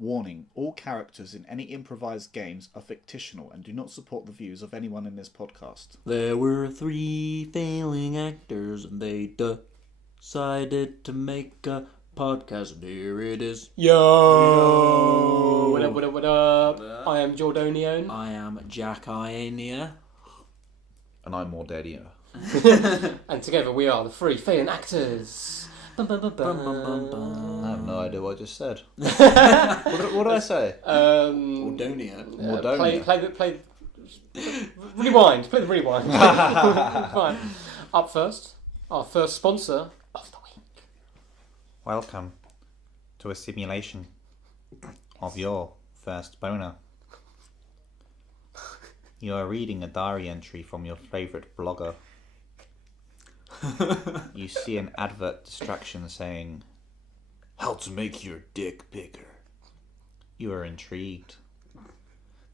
Warning, all characters in any improvised games are fictional and do not support the views of anyone in this podcast. There were 3 failing actors and they decided to make a podcast, and here it is. Yo! What up, what up, what up? I am Jordonion. I am Jack Iania. And I'm Mordelia. And together we are the 3 failing actors. Bum, bum, bum, bum. I have no idea what I just said. what did I say? Mordonia. Play rewind. Play the rewind. Fine. Up first, our first sponsor of the week. Welcome to a simulation of your first boner. You are reading a diary entry from your favourite blogger. You see an advert distraction saying, "How to make your dick bigger." You are intrigued.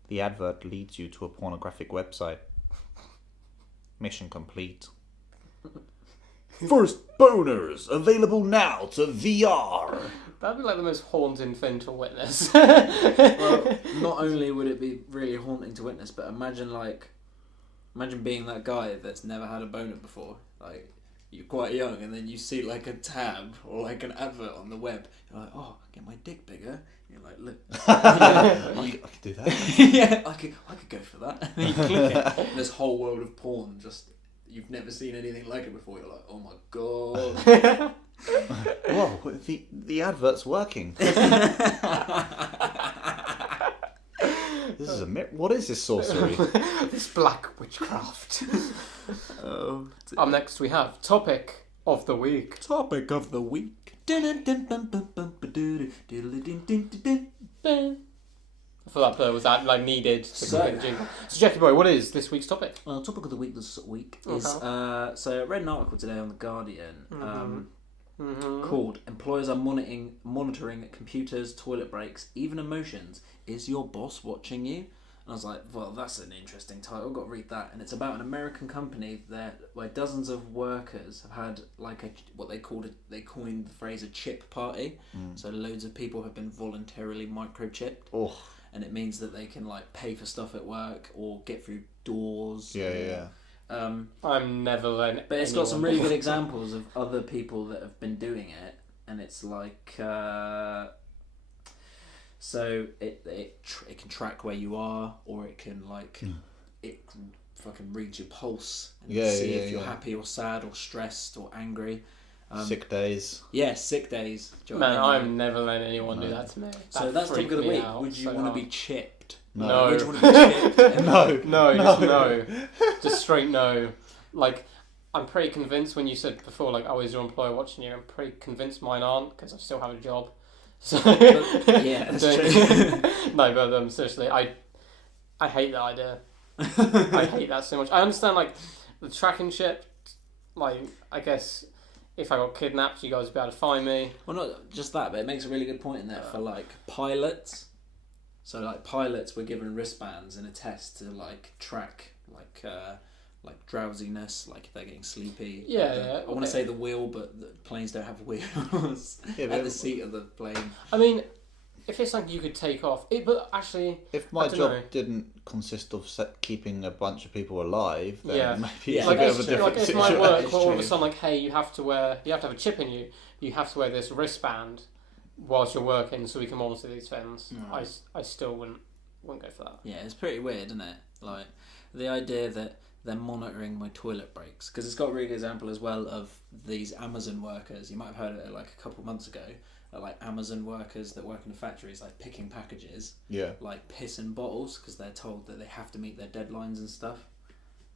The advert leads you to a pornographic website. Mission complete. First boners available now to VR. That'd be like the most haunting thing to witness. Well, not only would it be really haunting to witness, but imagine being that guy that's never had a boner before. Like, you're quite young and then you see like a tab or like an advert on the web. You're like, oh, get my dick bigger. You're like, look. I could do that. Yeah, I could go for that. And then you click it. And this whole world of porn, just, you've never seen anything like it before. You're like, oh my god. Whoa, the advert's working. This is what is this sorcery? This black witchcraft. Oh. Up next we have Topic of the Week. Topic of the week. I thought that was that needed. So Jackie boy, what is this week's topic? Well, topic of the week this week is so I read an article today on The Guardian called "Employers are monitoring computers, toilet breaks, even emotions. Is your boss watching you?" And I was like, well, that's an interesting title. I've got to read that. And it's about an American company where dozens of workers have had like they coined the phrase a chip party. So loads of people have been voluntarily microchipped. Oh. And it means that they can like pay for stuff at work or get through doors. Yeah. I'm never letting. But it's got some really good examples of other people that have been doing it, and it's like so it can track where you are, or it can it fucking reads your pulse and see if you're happy or sad or stressed or angry. Sick days. Yeah, sick days. Man, I'm never letting anyone do that to me. So that's topic of the week. Would you want to be chipped? No. Would you want to be chipped? No. Just straight no. Like, I'm pretty convinced when you said before, like, oh, is your employer watching you? I'm pretty convinced mine aren't, because I still have a job. So yeah, that's true. No, but seriously, I hate that idea. I hate that so much. I understand, like, the tracking shit. Like, I guess if I got kidnapped, you guys would be able to find me. Well, not just that, but it makes a really good point in there for like pilots. So like pilots were given wristbands in a test to like track like drowsiness, like if they're getting sleepy. Yeah. I want to say the wheel, but the planes don't have wheels at the seat of the plane. I mean, if it's something you could take off, but actually, if my job didn't consist of keeping a bunch of people alive, then maybe it's like a bit of a different if situation. my work, all of a sudden, like, hey, you have to have a chip in you. You have to wear this wristband whilst you're working, so we can monitor these things. I still wouldn't go for that. Yeah, it's pretty weird, isn't it? Like the idea that they're monitoring my toilet breaks, because it's got a really good example as well of these Amazon workers. You might have heard of it like a couple of months ago. Like Amazon workers that work in the factories, like picking packages, like piss in bottles because they're told that they have to meet their deadlines and stuff.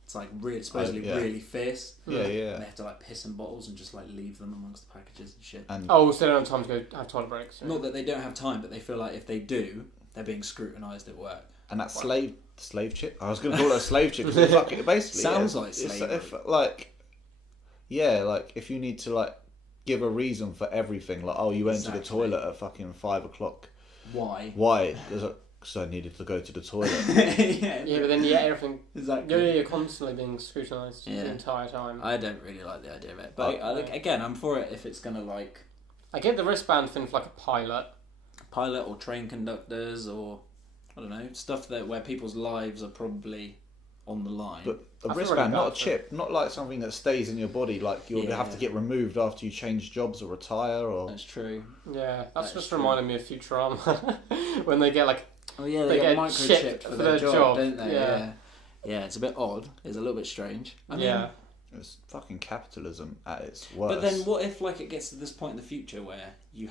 It's like supposedly really fierce. Yeah. And they have to like piss in bottles and just like leave them amongst the packages and shit. So they don't have time to go have toilet breaks. Not that they don't have time, but they feel like if they do, they're being scrutinised at work. And that slave chip. I was going to call it a slave chip because it basically sounds like slavery. If you need to like give a reason for everything, like, oh, you went to the toilet at fucking 5 o'clock. Why? Because I needed to go to the toilet. But then everything. Exactly. You're constantly being scrutinised the entire time. I don't really like the idea of it, but again, I'm for it if it's gonna like. I get the wristband thing for like a pilot. pilot or train conductors or I don't know stuff where people's lives are probably on the line. But a I feel wristband, really not a bad for chip, not like something that stays in your body, like you'll have to get removed after you change jobs or retire. Or That's true. Yeah, that's just true. reminded me of Futurama when they get like They get get microchipped chipped for their job, don't they? Yeah. Yeah, it's a bit odd. It's a little bit strange. I mean, yeah. it's fucking capitalism at its worst. but then what if like it gets to this point in the future where you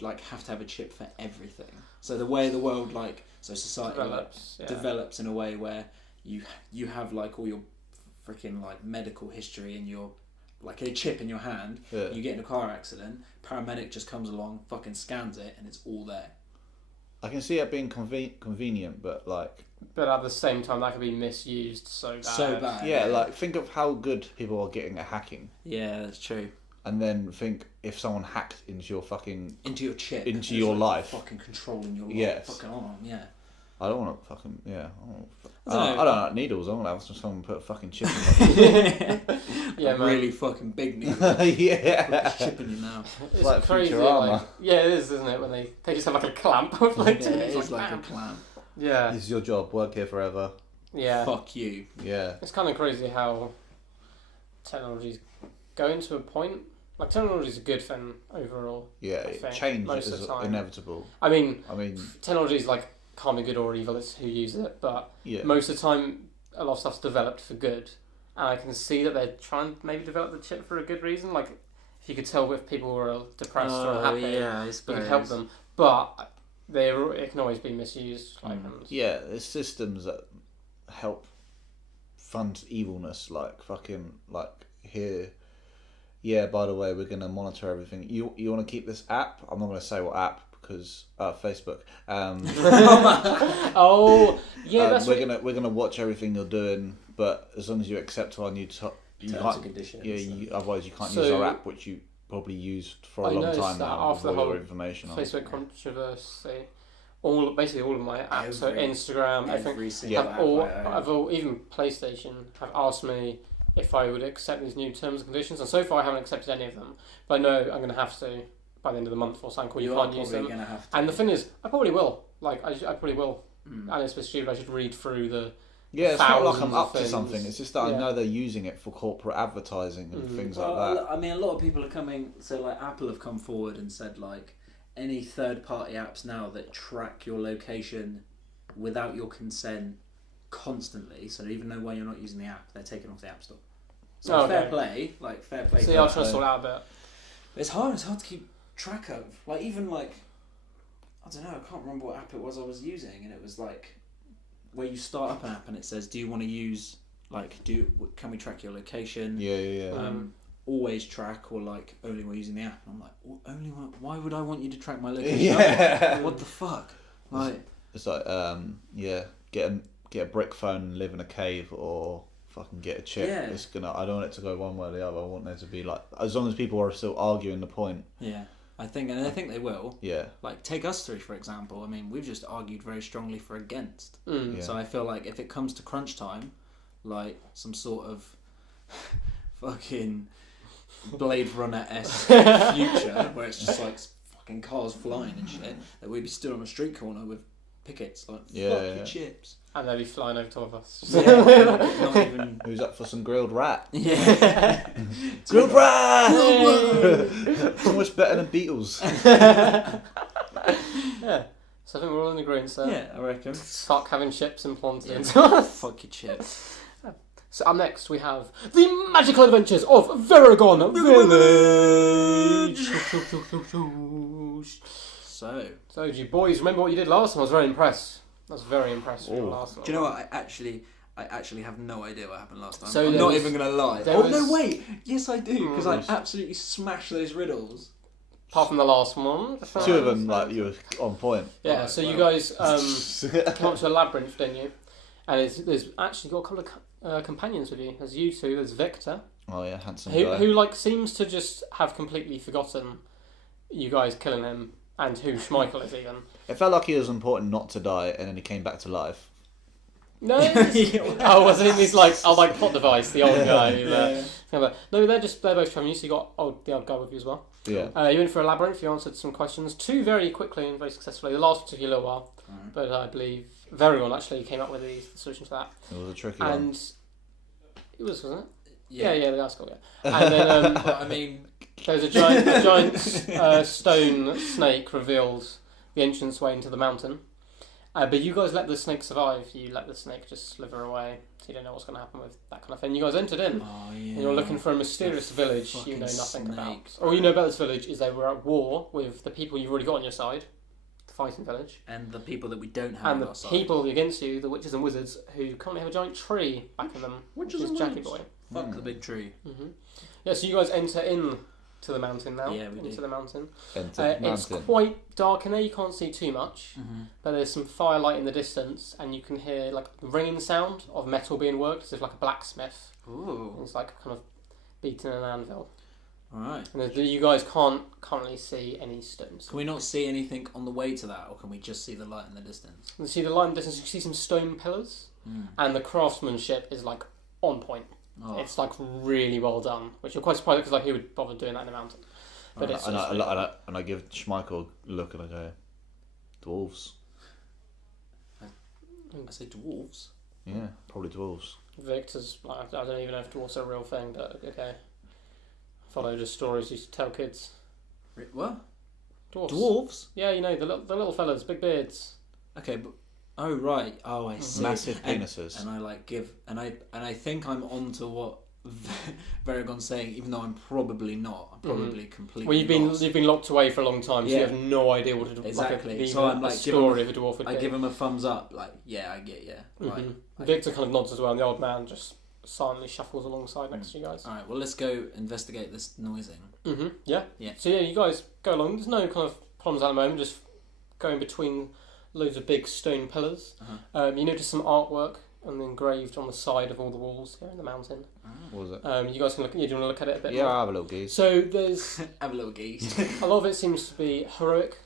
like have to have a chip for everything? So the way the world society develops in a way where you have like all your freaking like medical history in your like a chip in your hand. Yeah. You get in a car accident, paramedic just comes along, fucking scans it, and it's all there. I can see it being convenient, but like. But at the same time, that could be misused so bad. So bad. Yeah, like think of how good people are getting at hacking, Yeah, that's true. and then think if someone hacked into your fucking. Into your chip. Into It's your like life. Fucking controlling your life. Yes. Fucking on, yeah. I don't want to fucking I don't know. don't like needles. I want to have someone put a fucking chip in my. Yeah, man. Really fucking big needle. Yeah. Chip in you now. It's like crazy. Futurama. Like, yeah, it is, isn't it? When they just have like a clamp with like Yeah, two it needles, is like a bam. clamp. Yeah, This is your job. Work here forever. yeah. Fuck you. Yeah. It's kind of crazy how technology's going to a point. Like technology is a good thing overall. Yeah. I think, Change most of is the time. inevitable. I mean, I technology is like can't be good or evil. It's who uses it. But yeah. most of the time, a lot of stuff's developed for good, and I can see that they're trying to maybe develop the chip for a good reason. Like if you could tell if people were depressed or happy, yeah, I you suppose. could help them. But it can always be misused. Like, and Yeah, there's systems that help fund evilness, like fucking like here. Yeah, by the way, we're gonna monitor everything. You want to keep this app? I'm not gonna say what app because Facebook. oh, yeah, that's we're gonna watch everything you're doing, but as long as you accept our new terms and conditions. Yeah, otherwise you can't So- use our app, which you probably used for a I long noticed time that now. after With the all your whole information on. Facebook controversy. Basically all of my apps, so Every- Instagram, Every everything, single have app all, I own. have all, even PlayStation have asked me if I would accept these new terms and conditions, and so far I haven't accepted any of them. But I know I'm going to have to by the end of the month or something. You are can't use probably them. gonna have to. And the thing is, I probably will. Like I probably will. And it's a bit stupid. I should read through the. Yeah, it's not like I'm thousands up of to things. something. It's just that I Yeah. know they're using it for corporate advertising and things like that. I mean, a lot of people are coming. So, like, Apple have come forward and said, like, any third-party apps now that track your location without your consent constantly. So even though when you're not using the app, they're taken off the app store. So Oh, fair okay. play, like fair play. So for yeah, I'll that. try to sort it out a bit. It's hard. It's hard to keep track of. Like even like, I don't know. I can't remember what app it was I was using, and it was like where you start up an app and it says, "Do you want to use can we track your location? Yeah. Always track or like only when using the app." And I'm like, well, only when, why would I want you to track my location? Yeah. What the fuck? Like It's like get a brick phone and live in a cave, or fucking get a chip. Yeah. It's gonna. I don't want it to go one way or the other. I want there to be like, as long as people are still arguing the point. yeah, I think they will. Yeah. Like take us three for example. I mean, we've just argued very strongly for against. Yeah. So I feel like if it comes to crunch time, like some sort of fucking Blade Runner-esque future where it's just like fucking cars flying and shit, that we'd be stood on a street corner with pickets like, fuck your chips. And they'll be flying over top of us. Yeah, not even... Who's up for some grilled rat? Yeah. Grilled rat! So much better than Beatles. Yeah. So I think we're all in agreement there. Yeah, I reckon. Fuck having chips implanted into us. Fuck your chips. So up next we have The Magical Adventures of Veragon Village. So do you boys remember what you did last time? I was very impressed. I was very impressed with the last one. Do you know what? I actually have no idea what happened last time. So I'm there not was- even going to lie. there Oh, was- no, wait. Yes, I do. Because I Yes. absolutely smashed those riddles. Apart from the last one. Two of them, like, you were on point. Yeah, Right, so you well. guys came up to a labyrinth, didn't you? And there's actually got a couple of companions with you. There's you two, there's Victor, Oh yeah, handsome who guy. like seems to just have completely forgotten you guys killing him, and who Schmeichel is even. It felt like he was important not to die, and then he came back to life. No. Oh, was it? He's like, plot device, the old guy. No, they're both traveling. So you got the old guy with you as well. Yeah. You went for a labyrinth. You answered some questions, 2 very quickly and very successfully. The last took you a little while, but I believe very well actually came up with the solution to that. It was a tricky one. And it was, wasn't it? Yeah, the guy's cool. Yeah. And then I mean, there was a giant stone snake revealed the entranceway into the mountain. But you guys let the snake survive. You let the snake just slither away. So you don't know what's going to happen with that kind of thing. You guys entered in. Oh, yeah. And you're looking for a mysterious village you know nothing about. All you know about this village is they were at war with the people you've already got on your side, the fighting village. And the people that we don't have on our the side. people against you, the witches and wizards, who currently have a giant tree back in them. Witches and Jackie Boy. Fuck the big tree. Mm-hmm. Yeah, so you guys enter in to the mountain now. Yeah, we do. Into the mountain. It's quite dark in there. You can't see too much, but there's some firelight in the distance, and you can hear like the ringing sound of metal being worked, as if like a blacksmith. Ooh. It's like kind of beating an anvil. All right. And you guys can't currently see any stones. Can we not see anything on the way to that, or can we just see the light in the distance? You see the light in the distance. You see some stone pillars, and the craftsmanship is like on point. Oh. It's like really well done, which you're quite surprised because like who would bother doing that in a mountain? But and I give Schmeichel a look and I go, dwarves. I say dwarves. Yeah, probably dwarves. Victor's like, I don't even know if dwarves are a real thing, but okay. Follow just stories you used to tell kids. What? Dwarves? Yeah, you know the little fellas, big beards. Okay, but oh right, I see. Massive penises. And I like give, and I think I'm onto what Varagon's saying, even though I'm probably not. I'm probably completely. Well, lost. you've been locked away for a long time, so you have no idea what to do. Exactly. Like so I'm like story of a dwarf would be. I give him a thumbs up, like yeah, I get right. Victor kind of nods as well, and the old man just silently shuffles alongside next to you guys. All right, well let's go investigate this noising. Yeah. So yeah, you guys go along. There's no kind of problems at the moment. Just going between loads of big stone pillars. You notice some artwork and engraved on the side of all the walls here in the mountain. What was it? You guys can look. Do you want to look at it a bit? Yeah, more? I'll have a little gaze. So there's have a little gaze. a lot of it seems to be heroic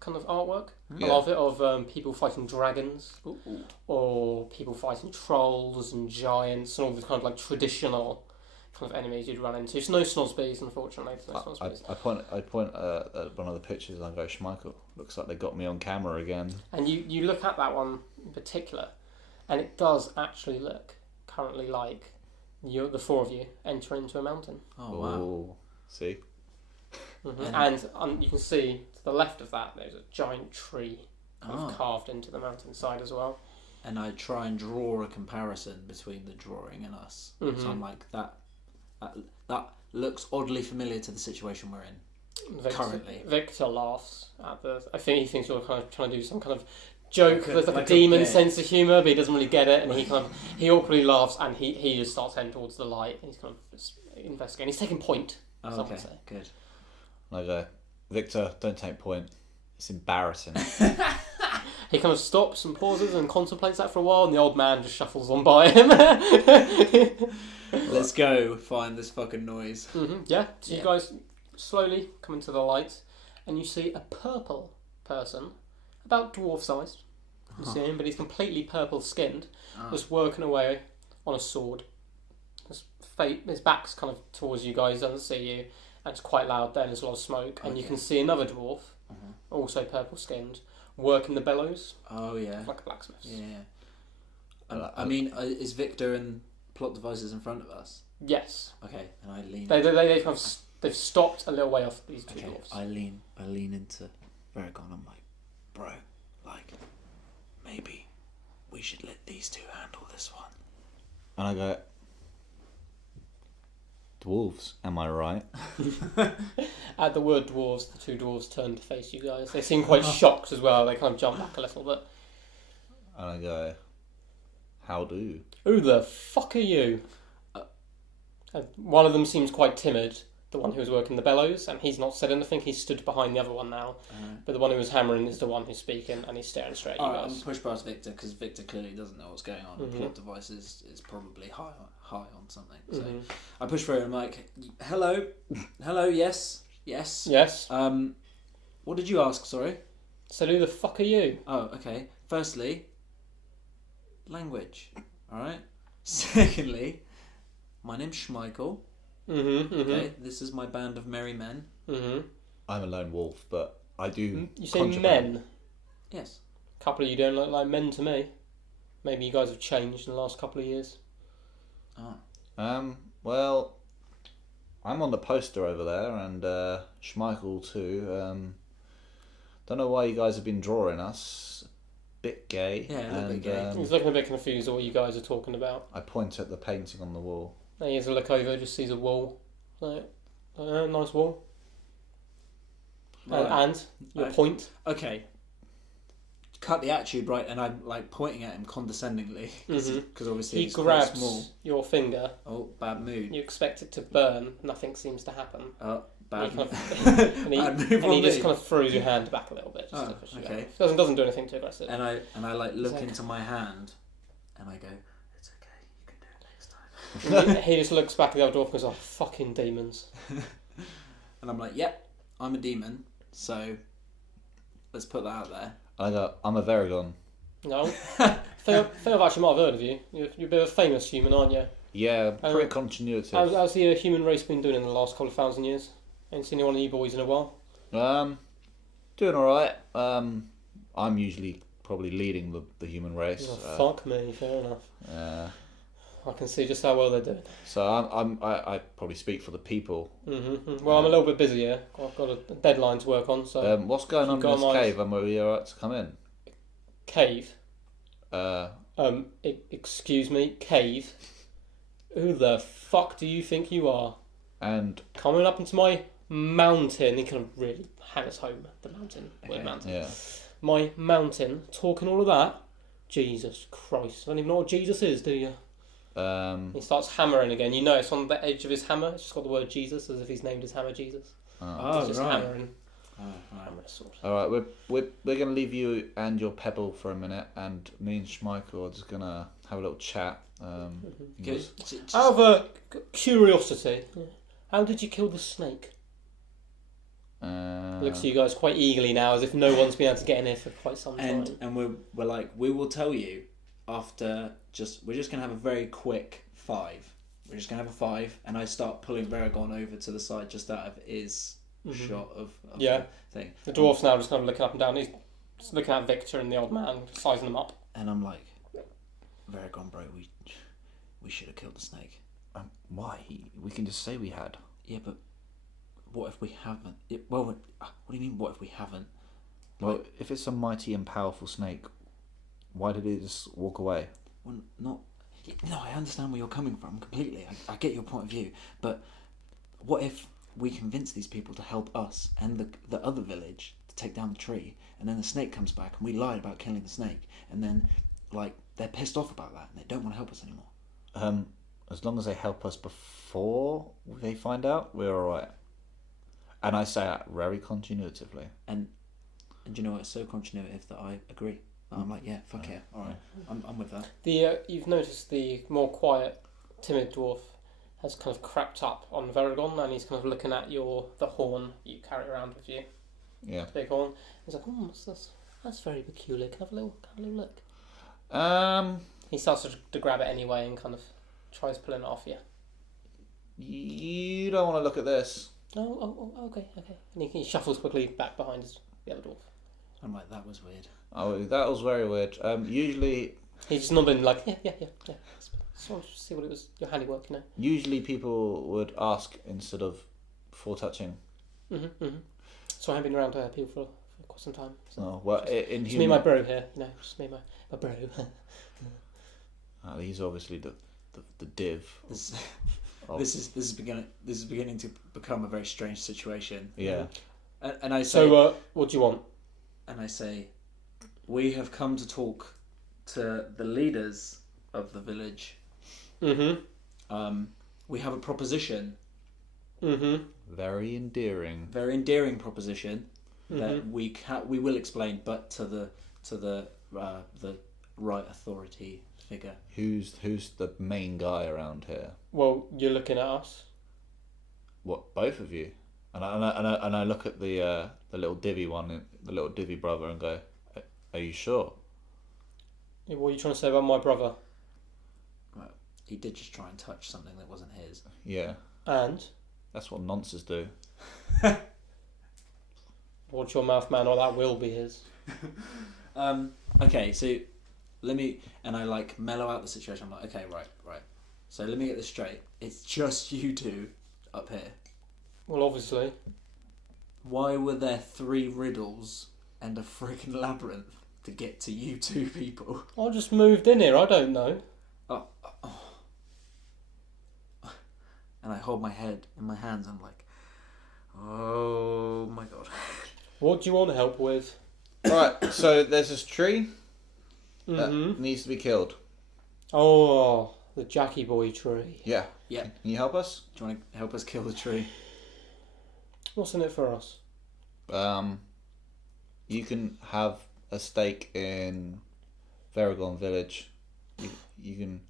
kind of artwork. Yeah. A lot of it of people fighting dragons, or people fighting trolls and giants, and all the kind of like traditional kind of enemies you'd run into. It's no snosbees, unfortunately. I point at one of the pictures and I go, Schmeichel, looks like they got me on camera again. And you look at that one in particular, and it does actually look currently like the 4 of you enter into a mountain. Oh wow! Ooh, see, and you can see to the left of that there's a giant tree carved into the mountainside as well. And I try and draw a comparison between the drawing and us. So I'm like that looks oddly familiar to the situation we're in currently. Victor laughs at I think he thinks you're kind of trying to do some kind of joke. There's like a a demon bit. sense of humour, but he doesn't really get it, and he awkwardly laughs, and he just starts heading towards the light, and he's kind of investigating. He's taking point. Oh, okay, good. And I go, Victor, don't take point. It's embarrassing. He kind of stops and pauses and contemplates that for a while, and the old man just shuffles on by him. Let's go find this fucking noise. Yeah, so you guys slowly come into the light, and you see a purple person, about dwarf-sized. You see him, but he's completely purple-skinned, just working away on a sword. His back's kind of towards you guys, doesn't see you, and it's quite loud there, and there's a lot of smoke, and you can see another dwarf, also purple-skinned, working the bellows. Oh yeah, like a blacksmith. Yeah. I mean, is Victor and plot devices in front of us? Yes. Okay, and I lean. They've stopped a little way off these two dwarfs. I lean into Varagon. I'm like, bro, like, maybe we should let these two handle this one. And I go, dwarves, am I right? At the word dwarves, the two dwarves turn to face you guys. They seem quite shocked as well. They kind of jump back a little bit. And I go, how do? Who the fuck are you? One of them seems quite timid, the one who was working the bellows, and he's not said anything. He's stood behind the other one now. But the one who was hammering is the one who's speaking, and he's staring straight at you guys. I'm push past Victor because Victor clearly doesn't know what's going on. Plot devices is probably high on something. So I push through and I'm like, hello, yes. What did you ask? Sorry. So who the fuck are you? Oh, okay. Firstly, language. All right. Secondly, my name's Schmeichel. Okay, this is my band of merry men. I'm a lone wolf, but I do. You say men? Yes. A couple of you don't look like men to me. Maybe you guys have changed in the last couple of years. Well, I'm on the poster over there, and Schmeichel too. Don't know why you guys have been drawing us. Bit gay. Yeah, a bit gay. He's looking a bit confused at what you guys are talking about. I point at the painting on the wall. And he has a look over, just sees a wall. Like, nice wall. Right. And your point. Okay. Cut the attitude right, and I'm like pointing at him condescendingly because obviously he it's grabs quite small. your finger. Oh, bad mood. You expect it to burn. Nothing seems to happen. Oh, bad mood. And he just kind of throws your hand back a little bit. Just to push you okay. Out. Doesn't do anything too aggressive. And I like look into my hand, and I go, "It's okay. You can do it next time." He just looks back at the other dwarf and goes, "Oh, fucking demons." And I'm like, "Yep, I'm a demon. So let's put that out there." I go, I'm a Varagon. No. I think I've actually might have heard of you. You're a bit of a famous human, aren't you? Yeah, pretty continuity. How's the human race been doing in the last couple of thousand years? Ain't seen any of you boys in a while. Doing alright. I'm usually probably leading the human race. Oh, fuck me, fair enough. I can see just how well they're doing. So I probably speak for the people. Well, I'm a little bit busy here. I've got a deadline to work on. So what's going on in this cave? Are we alright to come in? Cave? Excuse me, cave? Who the fuck do you think you are? And coming up into my mountain, he kind of really hammers home the mountain. Okay. Mountain. Yeah. My mountain, talking all of that. Jesus Christ! I don't even know what Jesus is, do you? He starts hammering again. You notice on the edge of his hammer, it's just got the word Jesus, as if he's named his hammer Jesus. Oh, just right. hammering. Alright, we're going to leave you and your pebble for a minute, and me and Schmeichel are just going to have a little chat. Out of a curiosity, how did you kill the snake? Looks at you guys quite eagerly now, as if no one's been able to get in here for quite some time. And we're like, we will tell you after. We're just gonna have a very quick 5. We're just gonna have a 5, and I start pulling Varagon over to the side just out of his shot of the thing. The dwarf's now just kind of looking up and down. He's looking at Victor and the old man, sizing them up. And I'm like, Varagon, bro, we should have killed the snake. Why? We can just say we had. Yeah, but what if we haven't? What do you mean? What if we haven't? Well, if it's a mighty and powerful snake, why did it just walk away? Well, I understand where you're coming from completely. I get your point of view, but what if we convince these people to help us and the other village to take down the tree, and then the snake comes back and we lied about killing the snake, and then like they're pissed off about that and they don't want to help us anymore. As long as they help us before they find out, we're alright. And I say that very continuatively. And you know what? It's so continuative that I agree. I'm like, yeah, fuck yeah, all right, I'm with that. You've noticed the more quiet, timid dwarf has kind of crept up on Varagon, and he's kind of looking at the horn you carry around with you. Yeah. The big horn. He's like, what's this? That's very peculiar. Can I have a little look? He starts to grab it anyway and kind of tries pulling it off you. You don't want to look at this. Oh, okay. And he shuffles quickly back behind the other dwarf. I'm like, that was weird. Oh, that was very weird. Usually... He's just nodding like, yeah. Just wanted to see what it was, your handiwork, you know. Usually people would ask instead of before touching. So I've been around people for quite some time. So Oh, well, in just me and my bro here, you know, just me and my bro. He's obviously the div. This is beginning to become a very strange situation. Yeah. And I say, so what do you want? And I say, we have come to talk to the leaders of the village. We have a proposition. Very endearing. Very endearing proposition that we will explain, but to the right authority figure. Who's the main guy around here? Well, you're looking at us. What, both of you? And I look at the little divvy one, the little divvy brother, and go, "Are you sure?" Yeah, what are you trying to say about my brother? Well, he did just try and touch something that wasn't his. Yeah. And? That's what nonces do. Watch your mouth, man, or that will be his. Okay, so let me... And I, like, mellow out the situation. I'm like, okay, right. So let me get this straight. It's just you two up here. Well, obviously. Why were there 3 riddles and a freaking labyrinth to get to you 2 people? I just moved in here, I don't know. Oh. And I hold my head in my hands. I'm like, oh my god. What do you want help with? Right, so there's this tree that Mm-hmm. needs to be killed. Oh, the Jackie Boy tree. Yeah. Yeah. Can you help us? Do you want to help us kill the tree? What's in it for us? You can have a stake in Varagon Village. You can...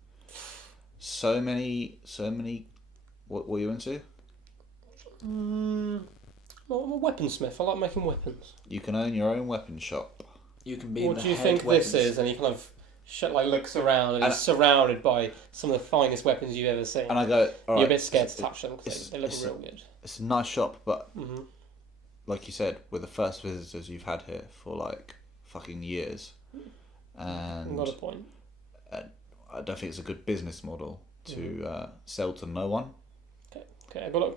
So many... What were you into? Well, I'm a weaponsmith. I like making weapons. You can own your own weapon shop. You can be What the do you head think weapons. this is? And he kind of looks around and And- is surrounded by some of the finest weapons you've ever seen. And I go, all right, You're a bit scared to touch them because it's- they look it's- real good. It's a nice shop, but Mm-hmm. like you said, we're the first visitors you've had here for like fucking years, and Got a point. I don't think it's a good business model to sell to no one. Okay, I got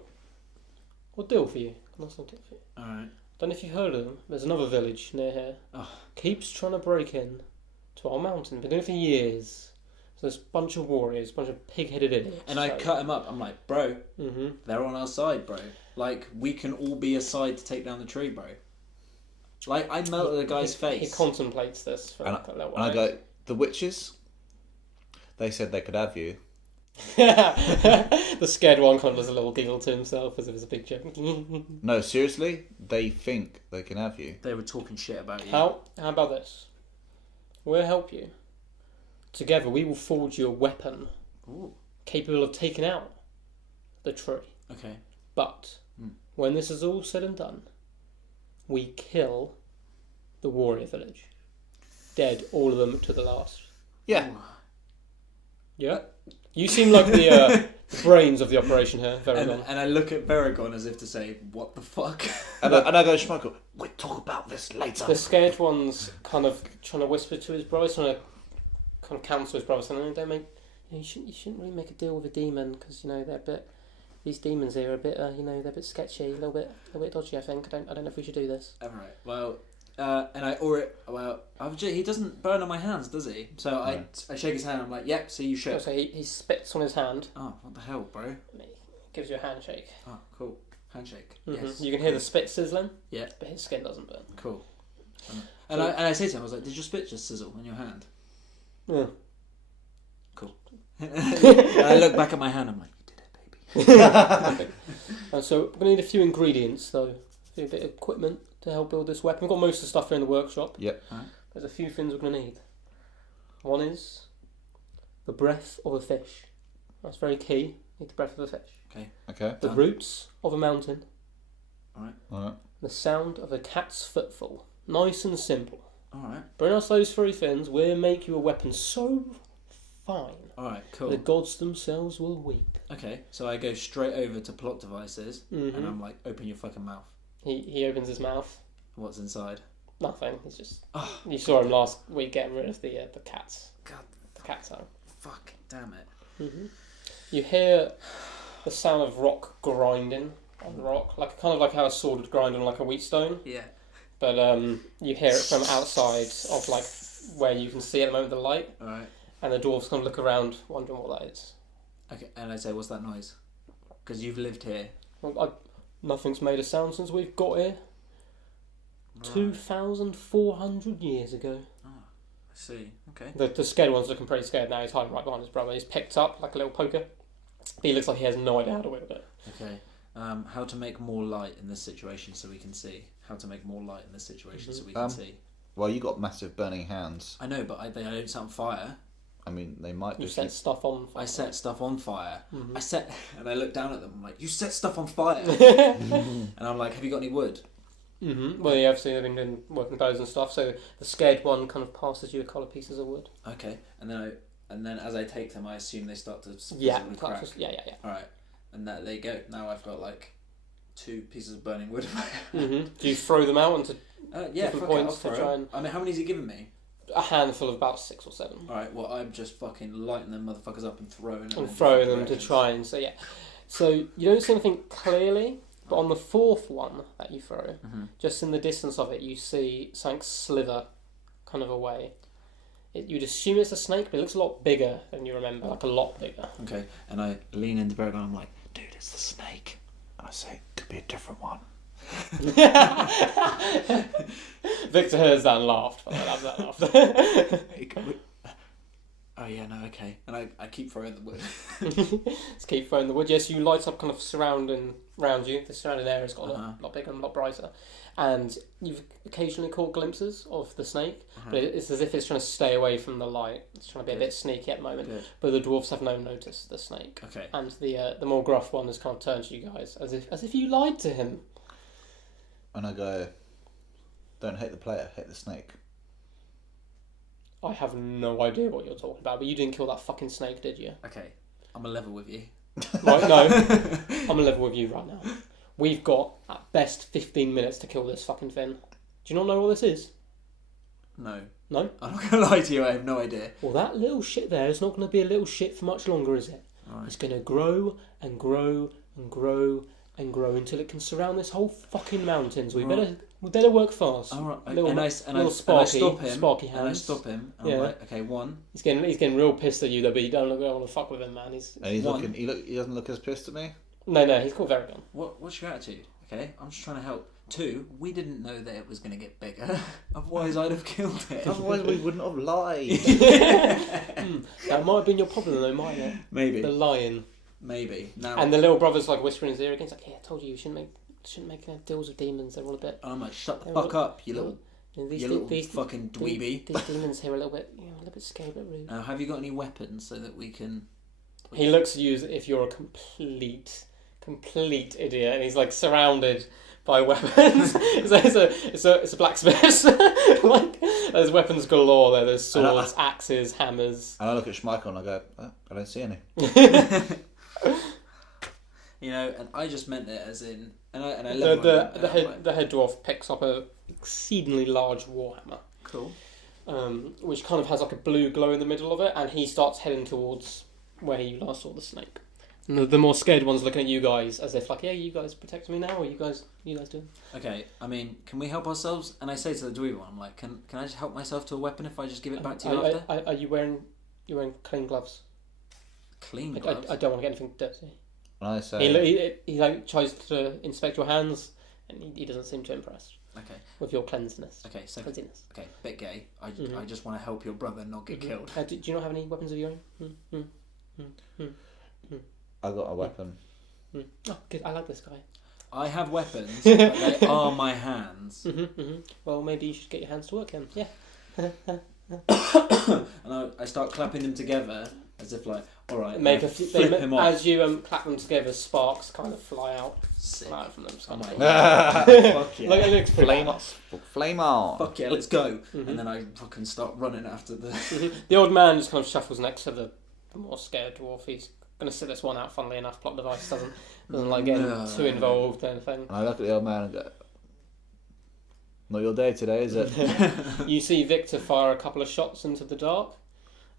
a deal for you. Can I sell a deal for you? Alright. Don't know if you've heard of them. There's another village near here. Oh. Keeps trying to break in to our mountain. Been doing it for years. So there's a bunch of warriors, a bunch of pig-headed idiots. And I cut him up. I'm like, bro, Mm-hmm. they're on our side, bro. Like, we can all be a side to take down the tree, bro. Like, I melted the guy's face. He contemplates this for And like a little And I while. go, the witches. They said they could have you. The scared one kind of does a little giggle to himself as if it's a big joke. No, seriously, they think they can have you. They were talking shit about you. How about this? We'll help you. Together we will forge you a weapon Ooh. capable of taking out the tree. Okay. But when this is all said and done, we kill the warrior village. Dead, all of them to the last. Yeah. Yeah? You seem like the brains of the operation here, very And, well. and I look at Varagon as if to say, what the fuck? And I go, Schmeichel, we'll talk about this later. The scared one's kind of trying to whisper to his brother, trying to kind of counsel his brother, saying, "Don't make, you shouldn't really make a deal with a demon because they're a bit. These demons here are a bit, they're a bit sketchy, a little bit dodgy. I think I don't know if we should do this." Alright, well, he doesn't burn on my hands, does he? So No. I shake his hand. I'm like, yep, so you should. So he spits on his hand, Oh, what the hell, bro? and he gives you a handshake. Oh, cool. Handshake. Mm-hmm. Yes. You can hear the spit sizzling. Yeah. But his skin doesn't burn. Cool. And I say to him, I was like, did your spit just sizzle on your hand? Yeah. Cool. And I look back at my hand. I'm like, you did it, baby. And so we're gonna need a few ingredients, though. A bit of equipment to help build this weapon. We've got most of the stuff here in the workshop. Yep. There's a few things we're gonna need. One is the breath of a fish. That's very key. Need the breath of a fish. Okay. The Done. roots of a mountain. Alright. The sound of a cat's footfall. Nice and simple. Alright. Bring us those 3 things. We'll make you a weapon so fine Alright, cool. the gods themselves will weep. Okay, so I go straight over to plot devices Mm-hmm. and I'm like, open your fucking mouth. He opens his mouth. What's inside? Nothing. He's just. Oh, You saw him last week getting rid of the cats. God, The cat sound. fuck, damn it. Mm-hmm. You hear the sound of rock grinding on rock, like kind of like how a sword would grind on like a wheat stone. Yeah. But you hear it from outside of like where you can see at the moment the light, Alright. and the dwarves kind of look around, wondering what that is. Okay, and I say, what's that noise? Because you've lived here. Well, nothing's made a sound since we've got here. Right. 2,400 years ago. I see. Okay. The scared one's looking pretty scared now. He's hiding right behind his brother. He's picked up like a little poker. He looks like he has no idea how to wield it. Okay. How to make more light in this situation so we can see. How to make more light in this situation so we can see. Well, you got massive burning hands. I know, but I don't set on fire. I mean, they might You just... set stuff on fire. I set stuff on fire. Mhm. And I look down at them. I'm like, you set stuff on fire. And I'm like, have you got any wood? Mm-hmm. Well, yeah, obviously they've been doing working bows and stuff, so the scared one kind of passes you a couple of pieces of wood. Okay, and then as I take them, I assume they start to Yeah, crack. yeah. All right, and there you go. Now I've got like 2 pieces of burning wood in my hand. Mm-hmm. Do you throw them out onto different points to try and... I mean, how many has he given me? A handful of about 6 or 7. All right, well, I'm just fucking lighting them motherfuckers up and throwing them. And throwing them to try and... So, yeah. So, you don't see anything clearly, but on the 4th one that you throw, just in the distance of it, you see something slither kind of away. You'd assume it's a snake, but it looks a lot bigger than you remember, like a lot bigger. Okay, and I lean into Berg and I'm like, dude, it's the snake. And I say, could be a different one. Victor hears that and laughed. I love that laugh. Oh yeah, no, okay. And I keep throwing the wood. Just keep throwing the wood. Yes, you light up kind of surrounding around you. The surrounding area's got a lot bigger and a lot brighter. And you've occasionally caught glimpses of the snake, but it's as if it's trying to stay away from the light. It's trying to be a bit sneaky at the moment. Good. But the dwarves have no notice of the snake. Okay. And the more gruff one has kind of turned to you guys as if you lied to him. And I go, don't hate the player, hate the snake. I have no idea what you're talking about, but you didn't kill that fucking snake, did you? Okay, I'm a level with you. Right, no. I'm a level with you right now. We've got, at best, 15 minutes to kill this fucking thing. Do you not know what this is? No. No? I'm not going to lie to you, I have no idea. Well, that little shit there is not going to be a little shit for much longer, is it? Right. It's going to grow and grow and grow and grow until it can surround this whole fucking mountains. We better work fast. All right. Little, and I stop him. Sparky hands. And I stop him. And I'm like, okay, 1. He's getting real pissed at you though, but you don't want to fuck with him, man. He doesn't look as pissed at me. No, he's called Varagon. What's your attitude? Okay, I'm just trying to help. 2, we didn't know that it was going to get bigger. Otherwise, I'd have killed it. Otherwise, we wouldn't have lied. That might have been your problem though, mightn't it? Maybe. The lion. Maybe. Now. And the little brother's like whispering in his ear again. He's like, "Yeah, I told you shouldn't make deals with demons. They're all a bit." I'm like, "Shut the fuck up, you little fucking dweeby." These demons here are a little bit scared, a bit rude. Now, have you got any weapons so that we can? He looks at you as if you're a complete idiot, and he's like surrounded by weapons. it's a blacksmith. Like there's weapons galore there. There's swords, axes, hammers. And I look at Schmeichel and I go, I don't see any. You know, and I just meant it as in, and I the head dwarf picks up a exceedingly large warhammer. Cool. Which kind of has like a blue glow in the middle of it, and he starts heading towards where you last saw the snake. And the more scared ones looking at you guys as if like, yeah, you guys protect me now, or you guys doing? Okay, I mean, can we help ourselves? And I say to the dweeby one, I'm like, can I just help myself to a weapon if I just give it back to you after? Are you wearing clean gloves? Clean gloves? I don't want to get anything dirty. And I say... He like tries to inspect your hands, and he doesn't seem too impressed. Okay. With your cleanliness. Okay, so... Cleanliness. Okay, bit gay. I just want to help your brother not get killed. Do you not have any weapons of your own? I got a weapon. Oh, good. I like this guy. I have weapons, but they are my hands. Well, maybe you should get your hands to work then. Yeah. And I start clapping them together as if like, all right, flip him off. As you clap them together, sparks kind of fly out. Sick. Fly out from them. Fuck yeah. Like, it looks Flame on. Fuck yeah, let's go. And then I fucking start running after the... The old man just kind of shuffles next to the more scared dwarf. He's going to sit this one out, funnily enough. Plot device doesn't like getting too involved or anything. And I look at the old man and go, not your day today, is it? You see Victor fire a couple of shots into the dark.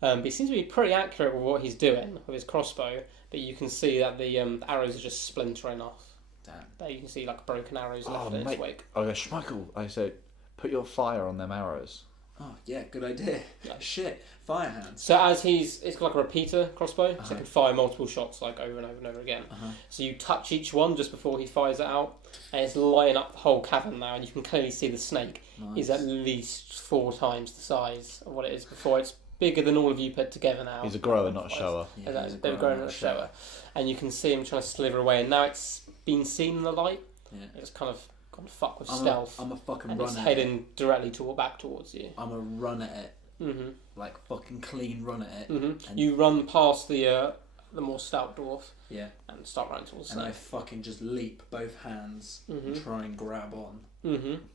But he seems to be pretty accurate with what he's doing with his crossbow. But you can see that the arrows are just splintering off. Damn. There you can see like broken arrows left in its wake. I go, Schmeichel, I say, put your fire on them arrows. Oh, yeah, good idea. Shit, fire hands. So as it's like a repeater crossbow, so it can fire multiple shots like over and over and over again. So you touch each one just before he fires it out, and it's lighting up the whole cavern now, and you can clearly see the snake is at least 4 times the size of what it is before. It's bigger than all of you put together now. He's a grower, not a shower. Yeah, they're a grower, not a shower. And you can see him trying to slither away, and now it's been seen in the light. Yeah. It's kind of gone fuck with stealth. I'm a fucking and run it's at heading it. directly back towards you. I'm a run at it. Like fucking clean run at it. You run past the more stout dwarf, Yeah. and start running towards the And I snake. fucking just leap both hands and try and grab on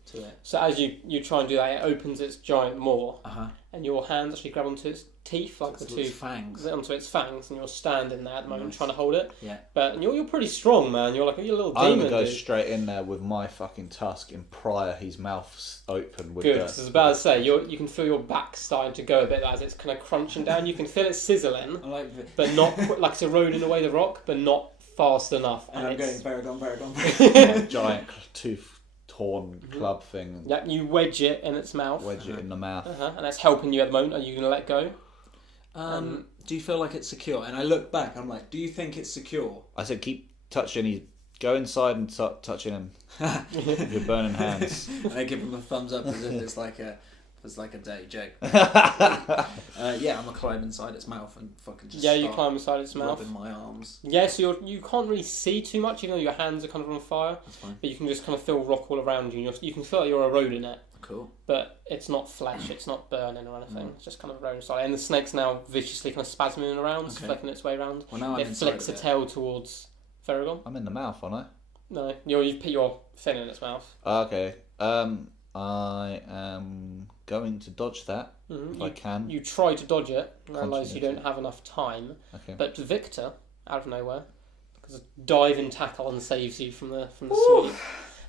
to it. So as you try and do that, it opens its giant maw, Uh-huh. and your hands actually grab onto its teeth, like the two fangs. onto its fangs, and you're standing there at the moment Nice. trying to hold it. Yeah. But you're pretty strong, man. You're a little I'm demon. gonna go dude. straight in there with my fucking tusk and pry his mouth open with Good. the... 'Cause I was about to say, you can feel your back starting to go a bit as it's kind of crunching down. You can feel it sizzling, I like the... but not like it's eroding away the rock, but not fast enough. And I'm going, it's... Varagon. giant tooth-torn club thing. Yeah, you wedge it in its mouth. Wedge it in the mouth. And it's helping you at the moment. Are you going to let go? Do you feel like it's secure? And I look back, I'm like, do you think it's secure? I said keep touching his... Go inside and start touching him with your burning hands. And I give him a thumbs up as if it's like a dirty joke. Yeah, I'm gonna climb inside its mouth and fucking just Yeah, you start climb inside its mouth. rubbing my arms. Yeah, so you can't really see too much, even though your hands are kind of on fire. That's fine. But you can just kind of feel rock all around you. And you can feel like you're eroding it. Cool. But it's not flesh, it's not burning or anything. It's just kind of eroding inside. And the snake's now viciously kind of spasming around, Okay. flicking its way around. Well, now I'm It inside flicks of a it. tail towards Varagon. I'm in the mouth, aren't I? No, you've put your fin in its mouth. Okay. I am going to dodge that if I can. You try to dodge it, and realise you Continuity. don't have enough time. Okay. But Victor, out of nowhere, because a diving tackle and saves you from the sweep.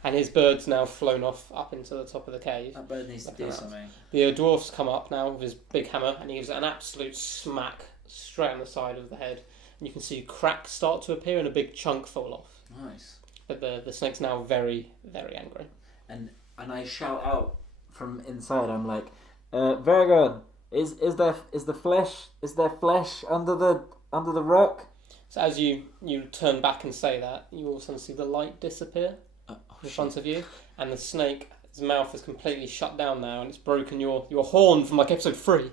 And his bird's now flown off up into the top of the cave. That bird needs to do something. The dwarf's come up now with his big hammer, and he gives it an absolute smack straight on the side of the head. And you can see cracks start to appear and a big chunk fall off. Nice. But the snake's now very, very angry. And I shout out from inside. I'm like, Varagon, is there flesh under the rock? So as you turn back and say that, you all of a sudden see the light disappear in front of you, and the snake, his mouth is completely shut down now, and it's broken your horn from like episode 3,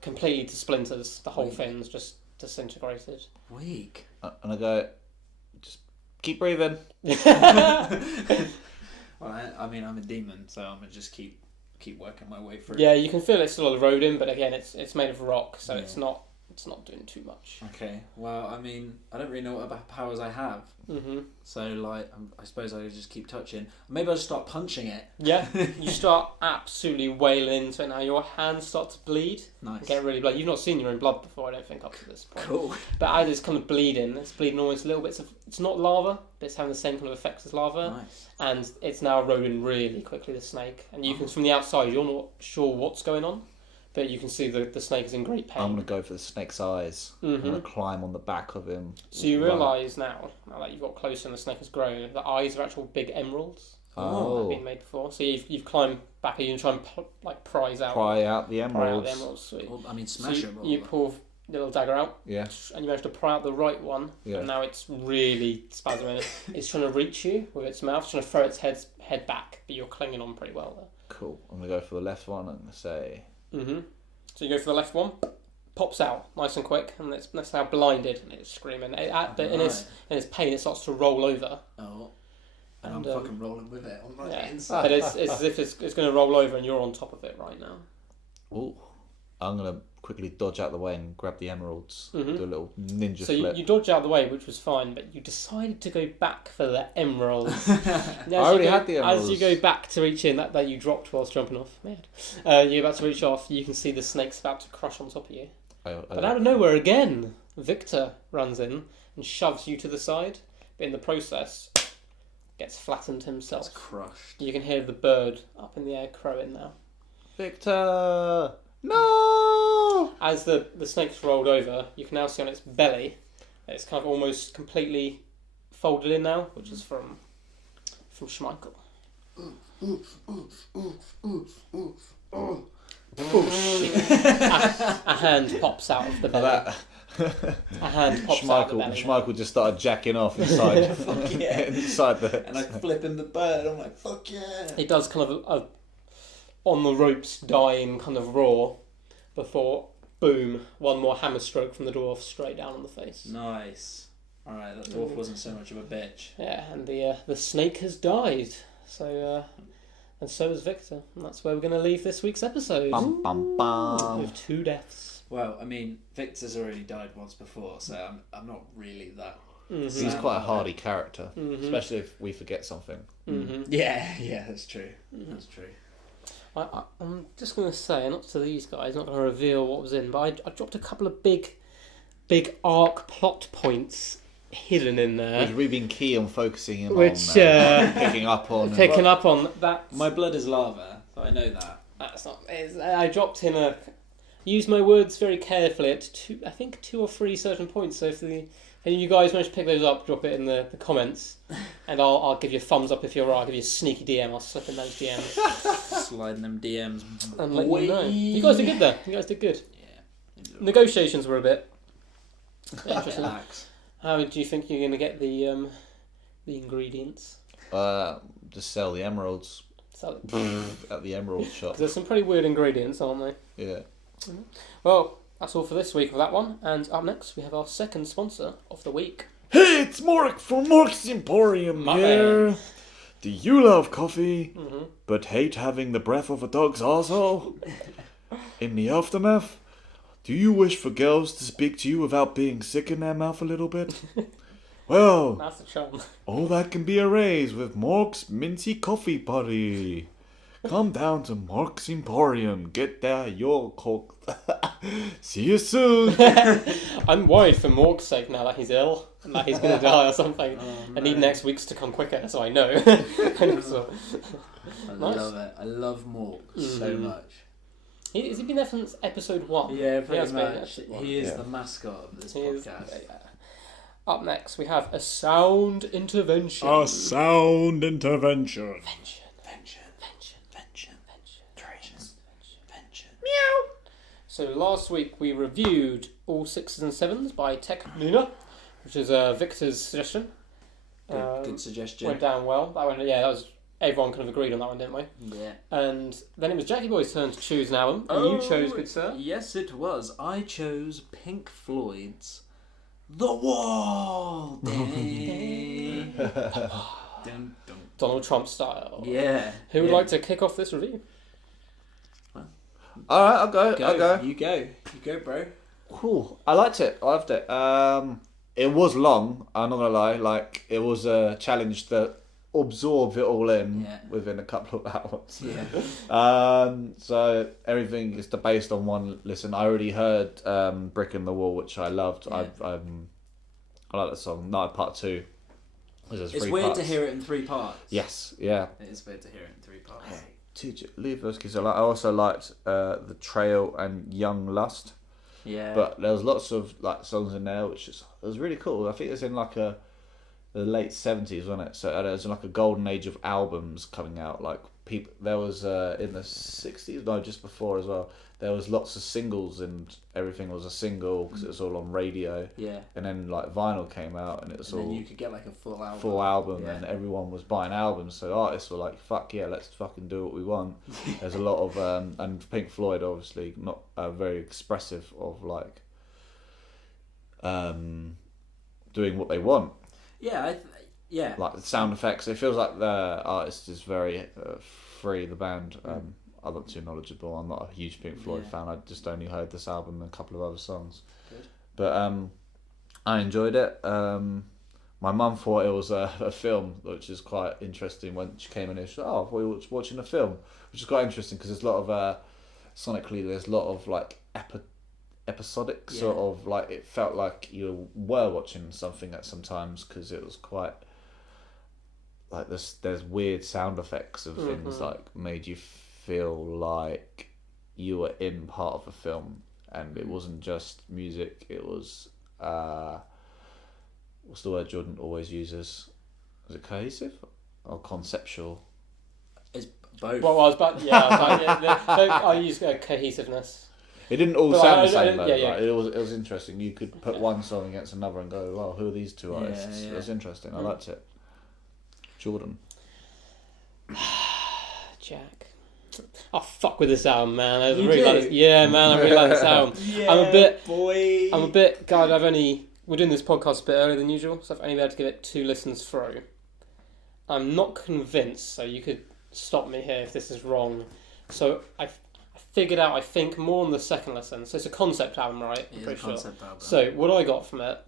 completely to splinters. The whole thing's just disintegrated. Weak. And I go, just keep breathing. Well, I mean, I'm a demon, so I'm gonna just keep working my way through. Yeah, you can feel it's still eroding, but again, it's made of rock, so Yeah. it's not doing too much. Okay. Well, I mean, I don't really know what other powers I have, so like, I suppose I could just keep touching. Maybe I'll just start punching it. Yeah, you start absolutely wailing into it now. Your hands start to bleed. Nice. Get really bloody. You've not seen your own blood before, I don't think, up to this point. Cool. But as it's kind of bleeding, it's bleeding almost little bits of... It's not lava, but it's having the same kind of effects as lava. Nice. And it's now eroding really quickly, the snake. And you can, from the outside, you're not sure what's going on, but you can see the snake is in great pain. I'm going to go for the snake's eyes. I'm going to climb on the back of him. So you run. realise now that you've got closer and the snake has grown, the eyes are actual big emeralds. Oh. That have been made before. So you've climbed back and you try and prize out. Pry out the Pry out emeralds. the emeralds. Sweet. Well, I mean, So smash it. you pull the little dagger out, Yeah. and you manage to pry out the right one. Yeah. And now it's really spasming. It's trying to reach you with its mouth, trying to throw its head back, but you're clinging on pretty well there. Cool. I'm going to go for the left one. I'm going to say... So you go for the left one, pops out nice and quick, and that's now blinded, and it's screaming. But in its pain, it starts to roll over. Oh. And I'm And, fucking rolling with it on my Yeah. inside. But it's as if it's going to roll over, and you're on top of it right now. Ooh. I'm going to quickly dodge out the way and grab the emeralds. Do a little ninja So flip. you dodge out of the way, which was fine, but you decided to go back for the emeralds. I already had the emeralds. As you go back to reach in, that you dropped whilst jumping off, you're about to reach off, you can see the snake's about to crush on top of you. But out of nowhere again, Victor runs in and shoves you to the side, but in the process, gets flattened himself. It's crushed. You can hear the bird up in the air crowing now. Victor! No! As the snake's rolled over, you can now see on its belly that it's kind of almost completely folded in now, which is from Schmeichel. A hand pops out of the belly. A hand pops out of the belly. Schmeichel just started jacking off inside, inside the... And I flip him the bird. I'm like, fuck yeah. It does kind of a on the ropes dying kind of roar before, boom, one more hammer stroke from the dwarf straight down on the face. Nice. Alright, that dwarf wasn't so much of a bitch. Yeah, and the snake has died. So, and so has Victor. And that's where we're going to leave this week's episode. Bum, bum, bum. With 2 deaths. Well, I mean, Victor's already died once before, so I'm not really that. Mm-hmm. He's quite a hardy character, especially if we forget something. Mm-hmm. Yeah, that's true. Mm-hmm. That's true. I'm just going to say, not to these guys, not going to reveal what was in, but I dropped a couple of big arc plot points hidden in there. We've been key on focusing in Which, on picking up on that. My blood is lava, so I know that. That's not. I dropped in a. Use my words very carefully at two or three certain points. So if you guys manage to pick those up, drop it in the comments, and I'll give you a thumbs up if you're right. I'll give you a sneaky DM. I'll slip in those DMs. Sliding them DMs. And let you know. You guys did good there. You guys did good. Yeah. Negotiations were a bit interesting. Relax. How do you think you're going to get the ingredients? Just sell the emeralds at the emerald shop. There's some pretty weird ingredients, aren't they? Yeah. Mm-hmm. Well, that's all for this week of that one. And up next, we have our second sponsor of the week. Hey, it's Mark from Mark's Emporium here. Do you love coffee, but hate having the breath of a dog's arsehole? In the aftermath, do you wish for girls to speak to you without being sick in their mouth a little bit? Well, That's the charm. all that can be erased with Mark's Minty Coffee Party. Come down to Mark's Emporium. Get there, you're cooked. See you soon. I'm worried for Morg's sake now that he's ill and that he's going to die or something. Oh, I need next week's to come quicker, so I know. So, I Nice. love it. I love Mork so much. has he been there since episode 1? Yeah, He pretty has been much. episode 1. He is Yeah. the mascot of this He is- podcast. Up next, we have a sound intervention. A sound intervention. So last week we reviewed all 6s and 7s by Tech Nuna, which is Victor's suggestion. Good suggestion. Went down well. That was everyone kind of agreed on that one, didn't we? Yeah. And then it was Jackie Boy's turn to choose an album, and you chose, good sir. Yes, it was. I chose Pink Floyd's The Wall. Dun, dun. Donald Trump style. Yeah. Who would yeah. like to kick off this review? All right, I'll go. You go. You go, bro. Cool. I liked it. I loved it. It was long. I'm not gonna lie. Like, it was a challenge to absorb it all in within a couple of hours. Yeah. So everything is based on one listen. I already heard "Brick in the Wall," which I loved. Yeah. I like that song. Night Part 2. It's weird to hear it in 3 parts. Yes. Yeah. It is weird to hear it in 3 parts. Hey, leave those kids alone. I also liked The Trail and Young Lust. Yeah. But there was lots of like songs in there, which it was really cool. I think it was in like the late 70s, wasn't it? So there was like a golden age of albums coming out. Like people, there was in the 60s, no, just before as well. There was lots of singles and everything was a single because it was all on radio. Yeah. And then like vinyl came out and it was And all then you could get like a full album. and everyone was buying albums. So artists were like, "Fuck yeah, let's fucking do what we want." There's a lot of and Pink Floyd obviously not very expressive of like doing what they want. Yeah. Yeah. Like the sound effects, it feels like the artist is very free. The band, I'm not too knowledgeable. I'm not a huge Pink Floyd fan. I just only heard this album and a couple of other songs. Good. But I enjoyed it. My mum thought it was a film, which is quite interesting. When she came in, she said, "Oh, we were watching a film," which is quite interesting because there's a lot of sonically. There's a lot of like episodic sort of like it felt like you were watching something at some times because it was quite like there's weird sound effects of things like made you feel like you were in part of a film and it wasn't just music. It was what's the word Jordan always uses? Is it cohesive or conceptual? It's both. Well, I was about, I use cohesiveness. It didn't all But sound the same though. yeah. Like, it was interesting. You could put one song against another and go, "Well, who are these two artists?" Yeah. It was interesting. I liked it. Jordan. Jack. Oh, fuck with this album, man. I You really do? like this. Yeah, man, I really like this album. Yeah, I'm a bit, God, we're doing this podcast a bit earlier than usual, so I've only been able to give it 2 listens through. I'm not convinced, so you could stop me here if this is wrong. So I figured out, I think, more on the second listen. So it's a concept album, right? It is a concept album. So what I got from it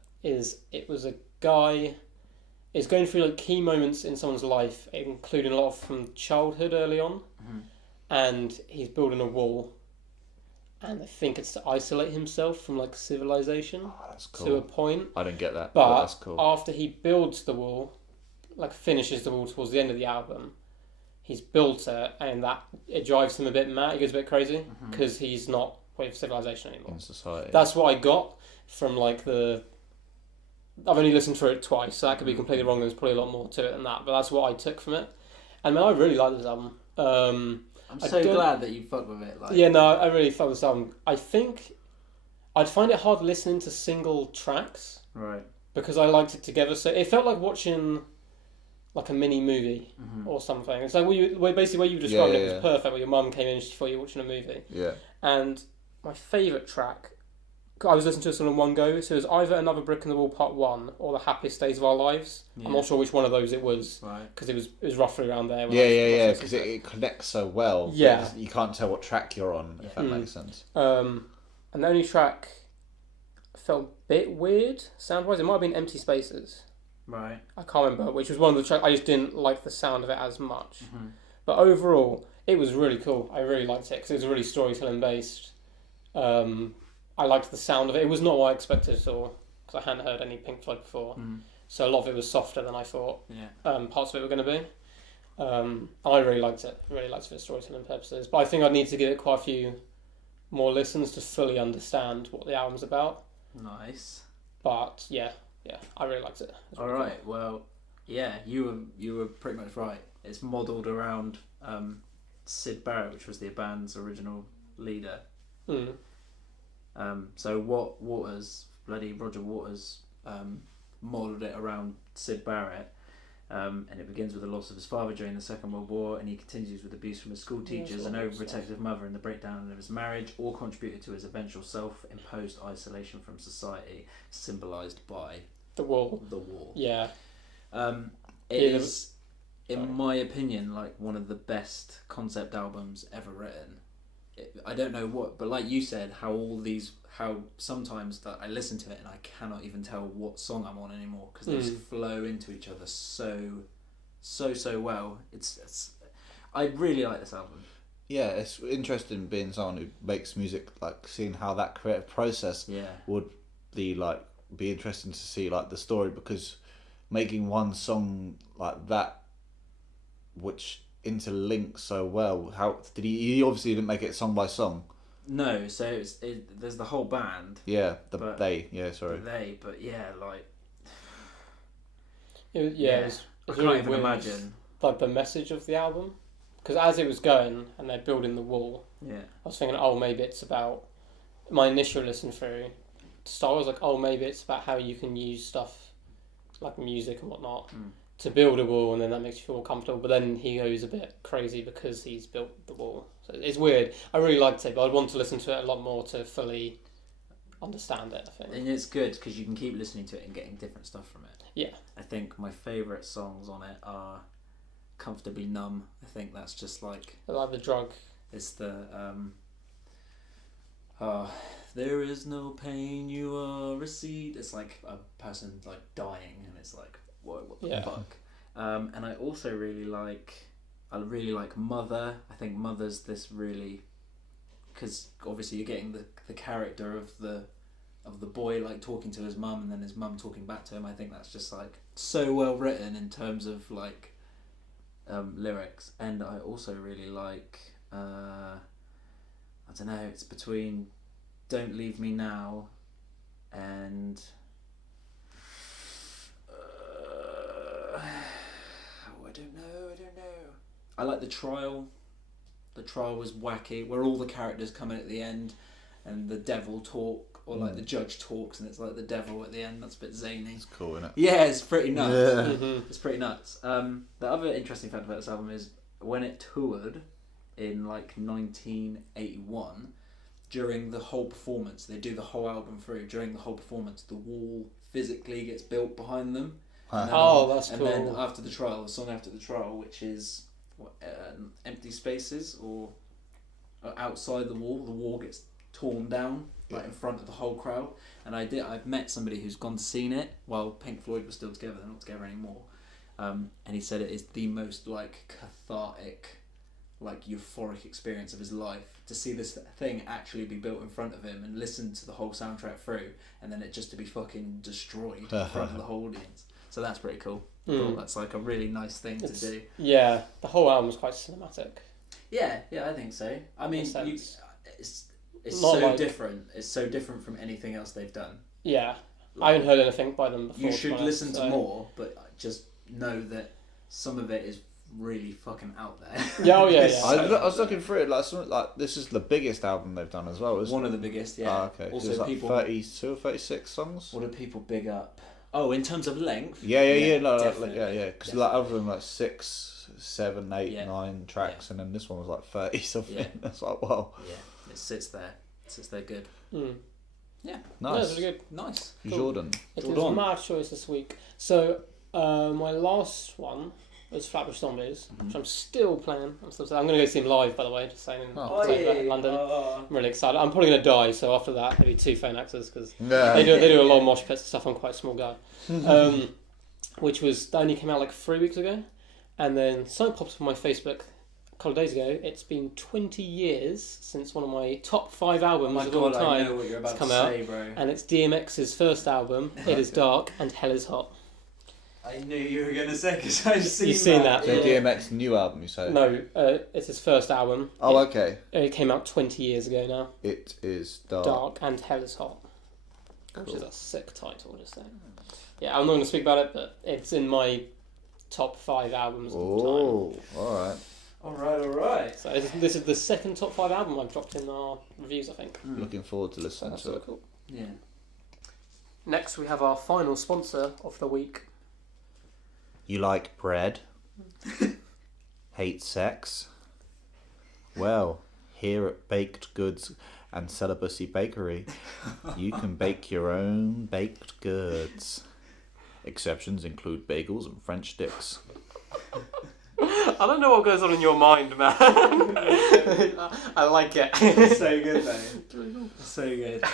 was a guy is going through like key moments in someone's life, including a lot from childhood early on, and he's building a wall. And I think it's to isolate himself from like civilization That's cool. to a point. I don't get that, But that's cool. after he builds the wall, like finishes the wall towards the end of the album, he's built it, and that it drives him a bit mad. He goes a bit crazy because he's not with civilization anymore. In society. That's what I got from like the. I've only listened to it twice, so that could be completely wrong. There's probably a lot more to it than that, but that's what I took from it. And man, I really like this album. I'm so glad that you fucked with it. Like, yeah, no, I really fucked with this album. I think I'd find it hard listening to single tracks, right? Because I liked it together. So it felt like watching like a mini movie or something. It's like basically what you described it was perfect. Where your mum came in and she thought you were watching a movie. Yeah. And my favourite track, I was listening to this all in one go. So it was either Another Brick in the Wall Part 1 or The Happiest Days of Our Lives. Yeah. I'm not sure which one of those it was, because it was roughly around there. Because it connects so well. Yeah. You can't tell what track you're on, if that makes sense. And the only track felt a bit weird sound-wise. It might have been Empty Spaces. Right. I can't remember, which was one of the tracks. I just didn't like the sound of it as much. But overall, it was really cool. I really liked it because it was really storytelling based. I liked the sound of it. It was not what I expected at all because I hadn't heard any Pink Floyd before. So a lot of it was softer than I thought parts of it were going to be. And I really liked it. Really liked it for storytelling purposes. But I think I'd need to give it quite a few more listens to fully understand what the album's about. Nice. But yeah, I really liked it. All right. Well, yeah, you were pretty much right. It's modelled around Syd Barrett, which was the band's original leader. So Roger Waters modelled it around Syd Barrett, and it begins with the loss of his father during the Second World War, and he continues with abuse from his school teachers, an overprotective mother, and the breakdown of his marriage, all contributed to his eventual self-imposed isolation from society, symbolised by the wall. Yeah. It is, in my opinion, like one of the best concept albums ever written. I don't know what, but like you said, how sometimes that I listen to it and I cannot even tell what song I'm on anymore because they just flow into each other so well. I really like this album. Yeah, it's interesting being someone who makes music, like seeing how that creative process would be interesting to see like the story, because making one song like that, which interlinks so well. How did he obviously didn't make it song by song. No, so there's the whole band. Yeah, but I can't even imagine like the message of the album, because as it was going and they're building the wall, I was thinking, oh, maybe it's about my initial listen through to start. I was like, oh, maybe it's about how you can use stuff like music and whatnot to build a wall, and then that makes you feel comfortable. But then he goes a bit crazy because he's built the wall. So it's weird. I really liked it, but I'd want to listen to it a lot more to fully understand it, I think. And it's good because you can keep listening to it and getting different stuff from it. Yeah. I think my favourite songs on it are Comfortably Numb. I think that's just like... I like the drug. It's the... there is no pain, you are a seed. It's like a person like dying, and it's like, whoa, what the fuck? And I also really like Mother. I think Mother's this really, because obviously you're getting the character of the boy like talking to his mum, and then his mum talking back to him. I think that's just like so well written in terms of like lyrics. And I also really like I don't know, it's between Don't Leave Me Now and I don't know. I like The Trial. The Trial was wacky, where all the characters come in at the end and the devil talk, or like the judge talks and it's like the devil at the end. That's a bit zany. It's cool, isn't it? Yeah, it's pretty nuts. Yeah. It's pretty nuts. The other interesting fact about this album is when it toured in like 1981, during the whole performance, they do the whole album through. During the whole performance, the wall physically gets built behind them. That's cool. And then after the trial, the song after the trial, which is Empty Spaces, or outside the wall gets torn down like in front of the whole crowd. And I've met somebody who's gone to seen it while Pink Floyd was still together. They're not together anymore. And he said it is the most like cathartic, like euphoric experience of his life to see this thing actually be built in front of him and listen to the whole soundtrack through, and then it just to be fucking destroyed in front of the whole audience. So that's pretty cool. I thought that's like a really nice thing to do. Yeah, the whole album's quite cinematic. Yeah, I think so. I mean, it's Not so like- different. It's so different from anything else they've done. Yeah, I haven't heard anything by them before. You should to listen to so- more, but just know that some of it is really fucking out there. Yeah, oh yeah, It's yeah. so I was looking through it like this is the biggest album they've done as well, isn't one it? of the biggest, yeah. Ah, okay. Also, There's like people. 32 or 36 songs. What do people big up? Oh, in terms of length. Yeah. No, definitely. Because like other than like 6, 7, 8, Yeah. 9 tracks, and then this one was like 30 something. Yeah. That's like wow. Yeah, it sits there. It sits there good. Mm. Yeah, No, Nice. it's really good. nice. Cool. Jordan. It Jordan. is my choice this week. So my last one was Flatbush Zombies, which I'm still playing. I'm going to go see him live, by the way, just saying in London. I'm really excited. I'm probably going to die, so after that, maybe 2 phone actors because Yeah. they do a lot of mosh pits and stuff. I'm quite a small guy. Which was that only came out like 3 weeks ago, and then something popped up on my Facebook a couple of days ago. It's been 20 years since one of my top 5 albums Oh my of all god, I time, know what you're about to come say, bro. and it's DMX's first album. It is dark and hell is hot. I knew you were gonna say because I've seen You've seen that? The Yeah. DMX new album, you say? No, it's his first album. Oh, okay. It came out 20 years ago now. It is dark. Dark and hell is hot, which is a sick title, just saying. Yeah, I'm not going to speak about it, but it's in my top 5 albums of all time. Oh, alright. Alright. So this is the second top 5 album I've dropped in our reviews, I think. Looking forward to So listening that's to really it. cool. Yeah. Next, we have our final sponsor of the week. You like bread? Hate sex? Well, here at Baked Goods and Celibacy Bakery, you can bake your own baked goods. Exceptions include bagels and French sticks. I don't know what goes on in your mind, man. I like it. It's so good, though. So good.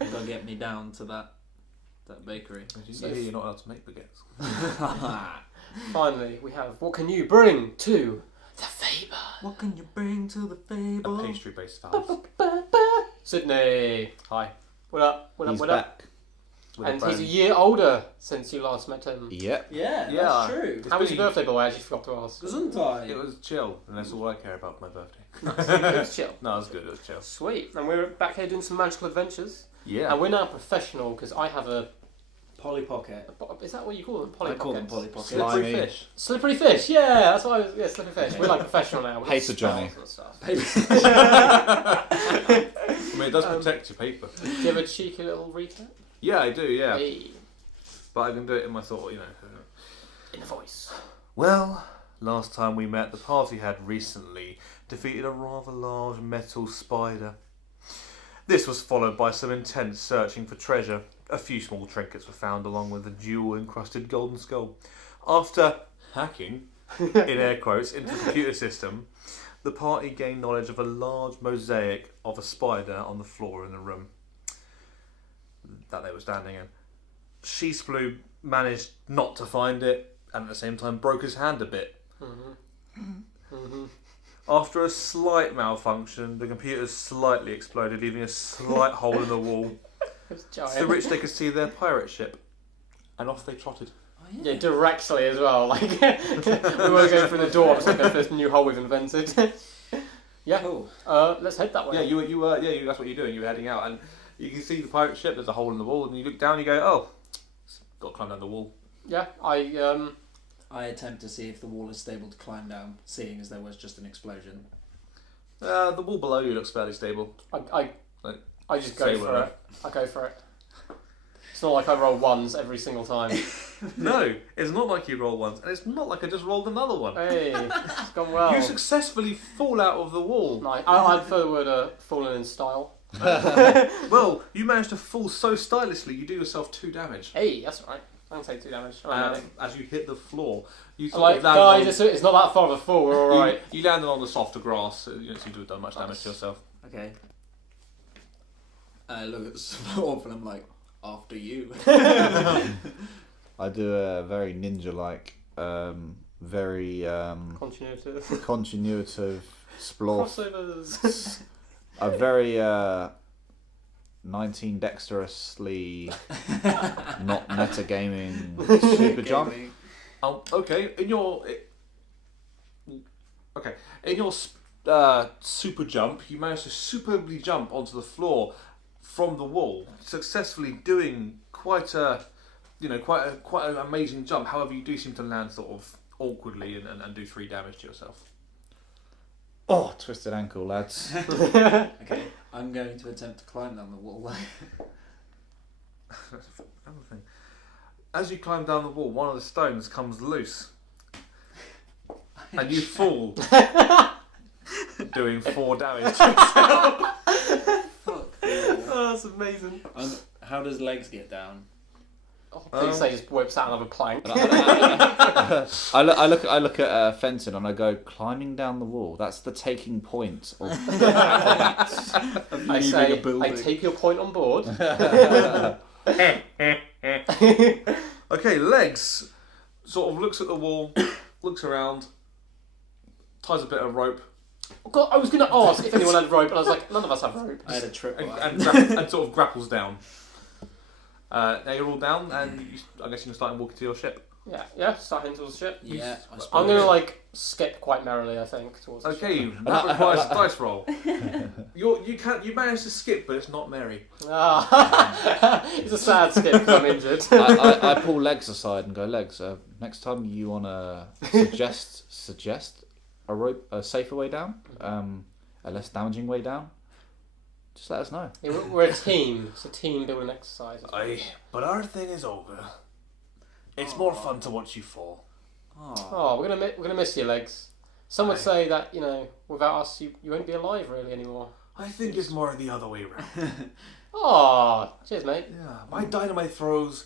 You gotta get me down to that bakery. You're not allowed to make baguettes. Finally, we have what can you bring to the Faber? What can you bring to the A fable? pastry-based house. Sydney. Hi. What up? What up? He's What up? back. With a And he's a brand- year older since you last met him. Yep. Yeah, Yeah. that's true. How was your birthday, by the way? I actually forgot to ask. Doesn't I? It was chill, and that's all I care about for my birthday. It was chill. No, it was good. It was chill. Sweet. And we're back here doing some magical adventures. Yeah. And we're now professional because I have a. Polly Pocket. Is that what you call them? Polly I call them pockets? Polly Pockets. Slippery Slimy. fish. Slippery fish. Yeah, that's what I was. Yeah, slippery fish. We're like professional now. We got Paper Johnny. spells and stuff. I mean, it does protect your paper. Do you have a cheeky little recap? Yeah, I do, yeah. Hey, But I can do it in my thought, you know. in the voice. Well, last time we met, the party had recently defeated a rather large metal spider. This was followed by some intense searching for treasure. A few small trinkets were found along with a jewel-encrusted golden skull. After hacking, in air quotes, into the computer system, the party gained knowledge of a large mosaic of a spider on the floor in the room that they were standing in. Sheesblue managed not to find it, and at the same time broke his hand a bit. After a slight malfunction, the computer slightly exploded, leaving a slight hole in the wall, It's giant. through which they could see their pirate ship. And off they trotted. Yeah, directly as well. Like we were going through the door. It's like this new hole we've invented. Yeah. Cool. Let's head that way. Yeah, that's what you're doing. You're heading out, and you can see the pirate ship. There's a hole in the wall, and you look down. You go, oh, got to climb down the wall. Yeah. I attempt to see if the wall is stable to climb down, seeing as there was just an explosion. The wall below you looks fairly stable. I just go Say for whatever. it. I go for it. It's not like I roll ones every single time. No, it's not like you roll once, and it's not like I just rolled another one. Hey, it's gone well. You successfully fall out of the wall. Nice. I prefer the word fallen in style. Well, you managed to fall so stylishly, you do yourself 2 damage. Hey, that's all right. I'm gonna take 2 damage. As you hit the floor, you I'm sort like, of land guys, it's not that far of a fall. We're all right. You landed on the softer grass. So you don't seem to have done much damage to yourself. Okay. I look at the Smurf and I'm like, after you. I do a very ninja-like, very continuative splorf. Crossovers. A very 19 dexterously not metagaming super jump. Okay. In your super jump, you managed to superbly jump onto the floor from the wall, successfully doing quite an amazing jump. However, you do seem to land sort of awkwardly and do 3 damage to yourself. Oh, twisted ankle, lads. Okay, I'm going to attempt to climb down the wall. Another thing. As you climb down the wall, one of the stones comes loose, and you fall, doing 4 damage to yourself. Fuck. Oh, that's amazing. How does legs get down? Oh, please say just whips out another plank. I look at Fenton and I go, climbing down the wall. That's the taking point. Of I say, I take your point on board. Okay, legs sort of looks at the wall, looks around, ties a bit of rope, God, I was going to ask if anyone had rope, and I was like, none of us have rope. I had a triple. and sort of grapples down. Now you're all down, and I guess you can start walking to your ship. Yeah, starting towards the ship. Yeah, I'm going to skip quite merrily, I think, towards the ship. Okay, that requires a dice roll. You managed to skip, but it's not merry. It's a sad skip because I'm injured. I pull Legs aside and go, Legs, next time you want to suggest a safer way down, a less damaging way down, just let us know. Yeah, we're a team. It's a team building exercise. But our thing is over. It's more fun to watch you fall. Oh, we're gonna miss your Legs. Some would say that without us, you won't be alive really anymore. I think it's more the other way around. Oh, cheers, mate. Yeah, my dynamite throws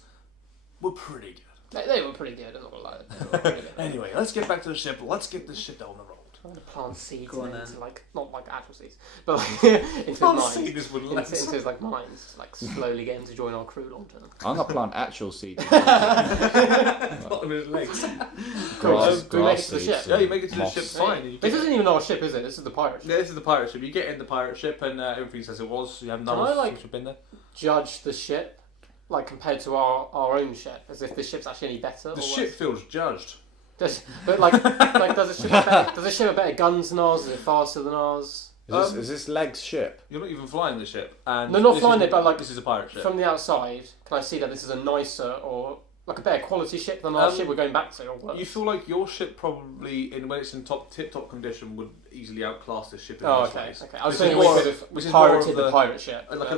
were pretty good. They were pretty good. I'm not gonna lie. They were pretty good. Anyway, let's get back to the ship. Let's get this shit down the road. I'm gonna plant seeds Go on, into then. not like actual seeds, but into his Plant minds. seeds with Into legs. his minds, slowly get him to join our crew long term. I'm gonna plant actual seeds. Not with his legs. Grass Do we make it to the seeds ship? Yeah, you make it to the moss. ship fine. This isn't even our ship, is it? This is the pirate ship. Yeah, this is the pirate ship. You get in the pirate ship and everything's as it was. You have none Can I, of like- since you've been there. Judge the ship, compared to our own ship, as if the ship's actually any better. The or ship worse. feels judged. Does the ship does the ship have better guns than ours? Is it faster than ours? Is this Legs ship? You're not even flying the ship. And No, not this flying is- it, but this is a pirate ship. From the outside, can I see that this is a nicer or a better quality ship than our ship we're going back to? Or worse? You feel like your ship probably, when it's in tip-top condition, would easily outclass this ship in Oh, most okay. ways. Okay. I was This is thinking we more- could have this is more pirated of the pirate ship. Like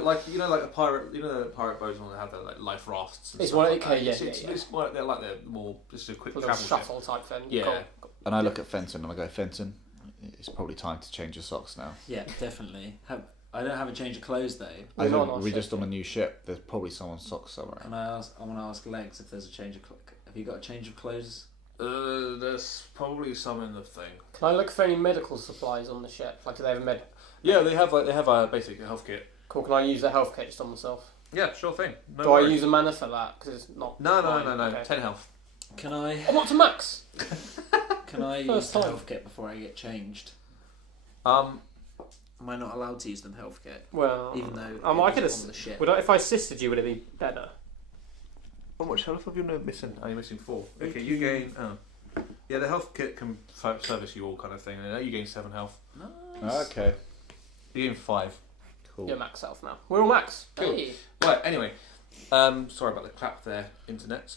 a pirate, the pirate boats when they have their life rafts. And It's stuff one- like okay, that. yeah, It's yeah. It's more, they're more just a quick A little travel shuttle type thing. Yeah. Cool. And I look at Fenton and I go, Fenton, it's probably time to change your socks now. Yeah, definitely. I don't have a change of clothes though. I We're not don't, on our we're ship, just on a new ship. There's probably someone's socks somewhere. I want to ask Legs if there's a change of. Have you got a change of clothes? There's probably some in the thing. Can I look for any medical supplies on the ship? Do they have a med? Yeah, they have a basic health kit. Cool. Can I use a health kit just on myself? Yeah, sure thing. No Do worries. I use a mana for that? Because it's not. No. Okay. 10 health. Can I? I want to max. Can I use First the time. health kit before I get changed? Am I not allowed to use the health kit? Well, Even though I it could was on the ship. if I assisted you, would it be better? How much health have you missing? Oh, you're missing 4. Okay, you gain. Yeah, the health kit can service you all kind of thing. And you gain 7 health. Nice. Okay, You gain 5. cool. You're max health now. We're all max. Cool. Hey. Right. Anyway, sorry about the clap there, internet.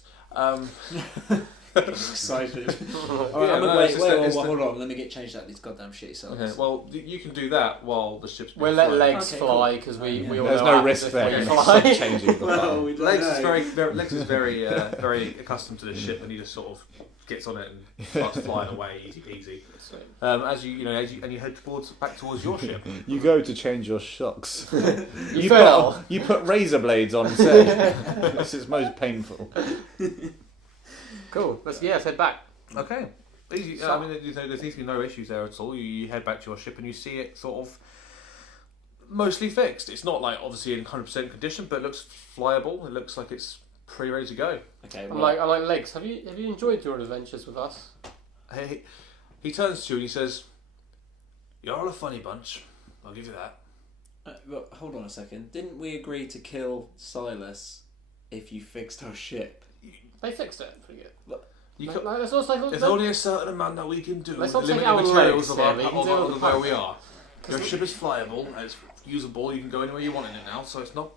Excited. It's Hold on. Let me get changed out of these goddamn shitty socks. Okay, well, you can do while the ship's. We'll let flying. legs Okay, fly because we all There's know no what risk happens there. if It's we not fly. changing the plan. Legs is very, Legs is very, very accustomed to the ship, and he just sort of gets on it and starts flying away, easy peasy. As you head back towards your ship. You go to change your shocks. You fell. You put razor blades on instead. This is most painful. Cool. Let's head back. Okay. Easy. I mean, there seems to be no issues there at all. You head back to your ship and you see it sort of mostly fixed. It's not like obviously in 100% condition, but it looks flyable. It looks like it's pretty ready to go. Okay. I like Legs. Have you enjoyed your adventures with us? He turns to you and he says, "You're all a funny bunch. I'll give you that." But hold on a second. Didn't we agree to kill Silas if you fixed our ship? They fixed it pretty good. There's Let's only a certain amount that we can do. Let's with not the take limited our materials legs of there, we can do it where we with are. Your ship is flyable and it's usable. You can go anywhere you want in it now, so it's not.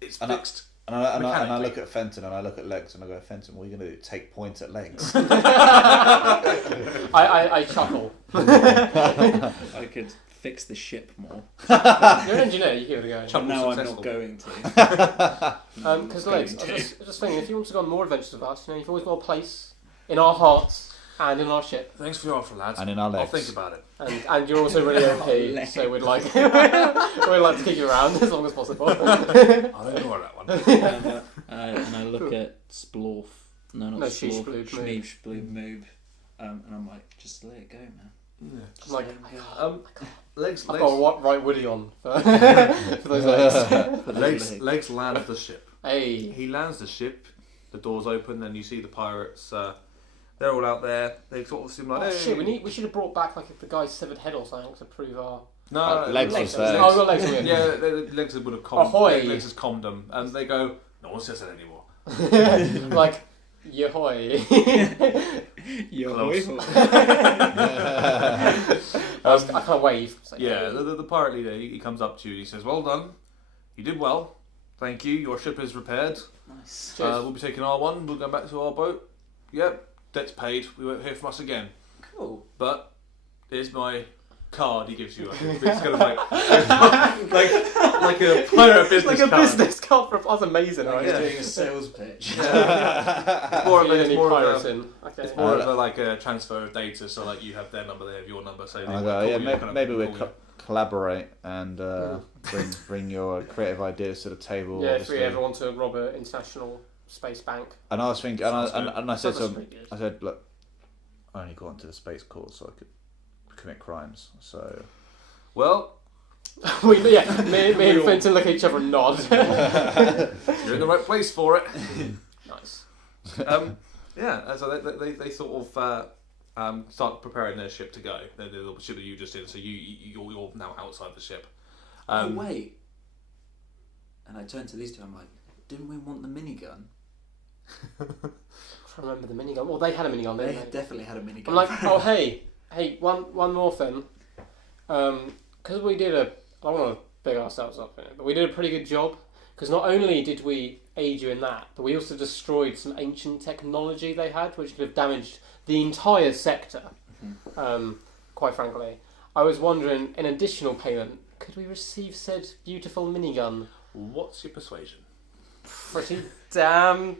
It's And I- fixed. And I Mechanically. look at Fenton and I look at Legs and I go, Fenton, what are you going to do? Take points at Legs? I chuckle. I could fix the ship more. You're an engineer. You give it a go. But now I'm successful. not going to. Because Legs, I was just thinking, if you want to go on more adventures with us, you've always got a place in our hearts and in our ship. Thanks for your offer, lads. And in our I'll legs. think about it. And you're also really OP, so we'd like we'd like to keep you around as long as possible. I'll ignore that one. And I look at Splorf. No, not No, Splorf. Sheesh, Bloob, Moob. Sheesh, Bloob, Moob. And I'm like, just let it go, man. I'm like, Legs, I've got a right Woody on for those legs. Legs lands the ship. Hey, He lands the ship. The doors open, and you see the pirates. They're all out there. They sort of seem like, oh hey. shit, we should have brought back like the guy's severed head or something to prove our. No, Legs was there. Oh, I've got legs on it. Yeah, Legs would have calmed. Ahoy. Legs has calmed them, and they go, "No one says that anymore." Like, yahoy. Close. I kind of wave. It's like, Yeah, the pirate leader. He comes up to you. And he says, "Well done. You did well. Thank you. Your ship is repaired. Nice. Cheers. We'll be taking R1. We'll go back to our boat. Yep, debt's paid. We won't hear from us again. Cool. But here's my card." He gives you. It's kind of like a pirate business like a card. business card for that's amazing, Like right? he's Yeah. doing a sales pitch. It's more of a, Any pirates in. Okay. it's more of a like a transfer of data. So like you have their number, they have your number. So they I will go, call yeah, you, maybe, kind of maybe we call you. collaborate and bring your creative ideas to the table. Yeah, if obviously. we ever want to rob an international space bank. And I was thinking, and I said to That's him, pretty good. I said, look, I only got into the space corps so I could commit crimes. So Well, me and Fenton look at each other and nod. you're in the right place for it. Nice. Yeah, so they sort of start preparing their ship to go. The ship that you just did. So you're now outside the ship. Oh wait. And I turn to these two. I'm like, didn't we want the minigun? I'm trying to remember the minigun. Well, they had a minigun, They didn't they? definitely had a minigun. I'm like, oh hey, one more thing. Because we did I don't want to big ourselves up in it, but we did a pretty good job. Because not only did we aid you in that, but we also destroyed some ancient technology they had, which could have damaged the entire sector. Quite frankly, I was wondering, in additional payment, could we receive said beautiful minigun? What's your persuasion? Pretty damn.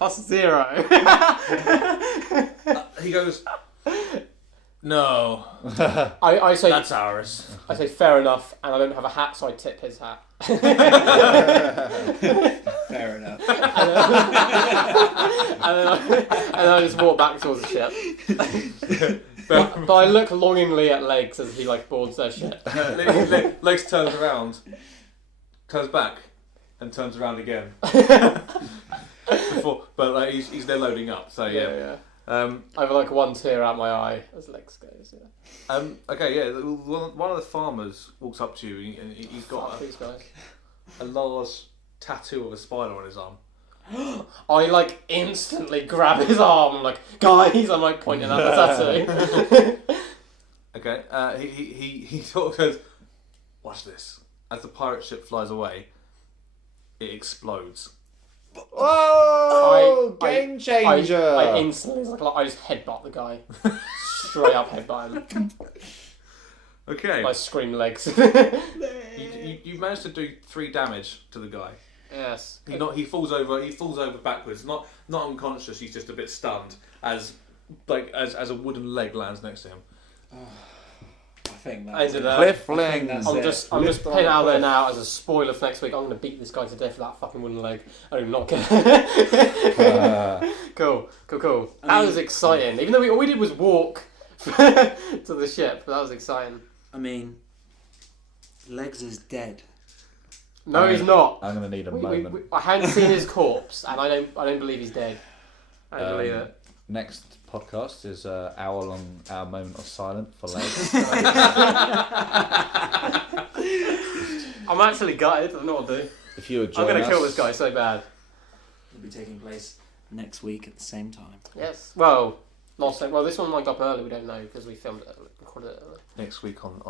+0. He goes, "No, I say that's ours." I say fair enough, and I don't have a hat, so I tip his hat. Fair enough. and then I just walk back towards the ship. But I look longingly at Legs as he boards their ship. Legs turns around, turns back, and turns around again. But he's there loading up. So yeah. I have one tear out my eye as Legs goes. Yeah. Okay, yeah. One of the farmers walks up to you, and he's got Fuck these guys. a large tattoo of a spider on his arm. I instantly grab his arm. I'm like, guys, I'm pointing at the tattoo. Okay. He sort of goes, "Watch this." As the pirate ship flies away, it explodes. oh, I- game changer! I instantly I just headbutt the guy. Straight up headbutt him. Okay. I scream Legs. You managed to do 3 damage to the guy. Yes. He falls over. He falls over backwards. Not unconscious. He's just a bit stunned as a wooden leg lands next to him. I think Ended that's there. Cliffling. I'm just putting out there now as a spoiler for next week. I'm going to beat this guy to death with that fucking wooden leg. I do not care. Cool. That was exciting. Even though all we did was walk to the ship, but that was exciting. I mean, Legs is dead. No, he's not. I'm going to need a moment. I hadn't seen his corpse, and I don't believe he's dead. I don't believe it. Next podcast is our moment of silence for Legs. I'm actually gutted. I don't know what to do. If you would I'm join going to kill us- this guy so bad. It'll be taking place next week at the same time. Yes. Well, this one might go up early. We don't know because we recorded it early. Next week on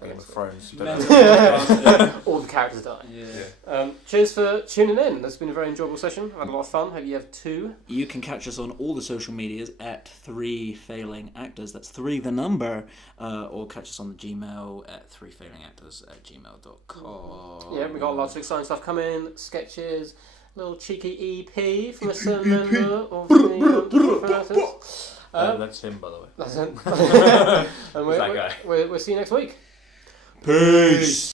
Game of Next week. Thrones. All the characters die. Yeah. Cheers for tuning in. That's been a very enjoyable session. I've had a lot of fun. Hope you have too. You can catch us on all the social medias at 3 Failing Actors. That's 3 the number. Or catch us on the Gmail at 3failingactors@gmail.com. Yeah, we got lots of exciting stuff coming. Sketches, little cheeky EP from a certain member of the That's him, by the way. That's it. And That guy. we'll see you next week. Peace.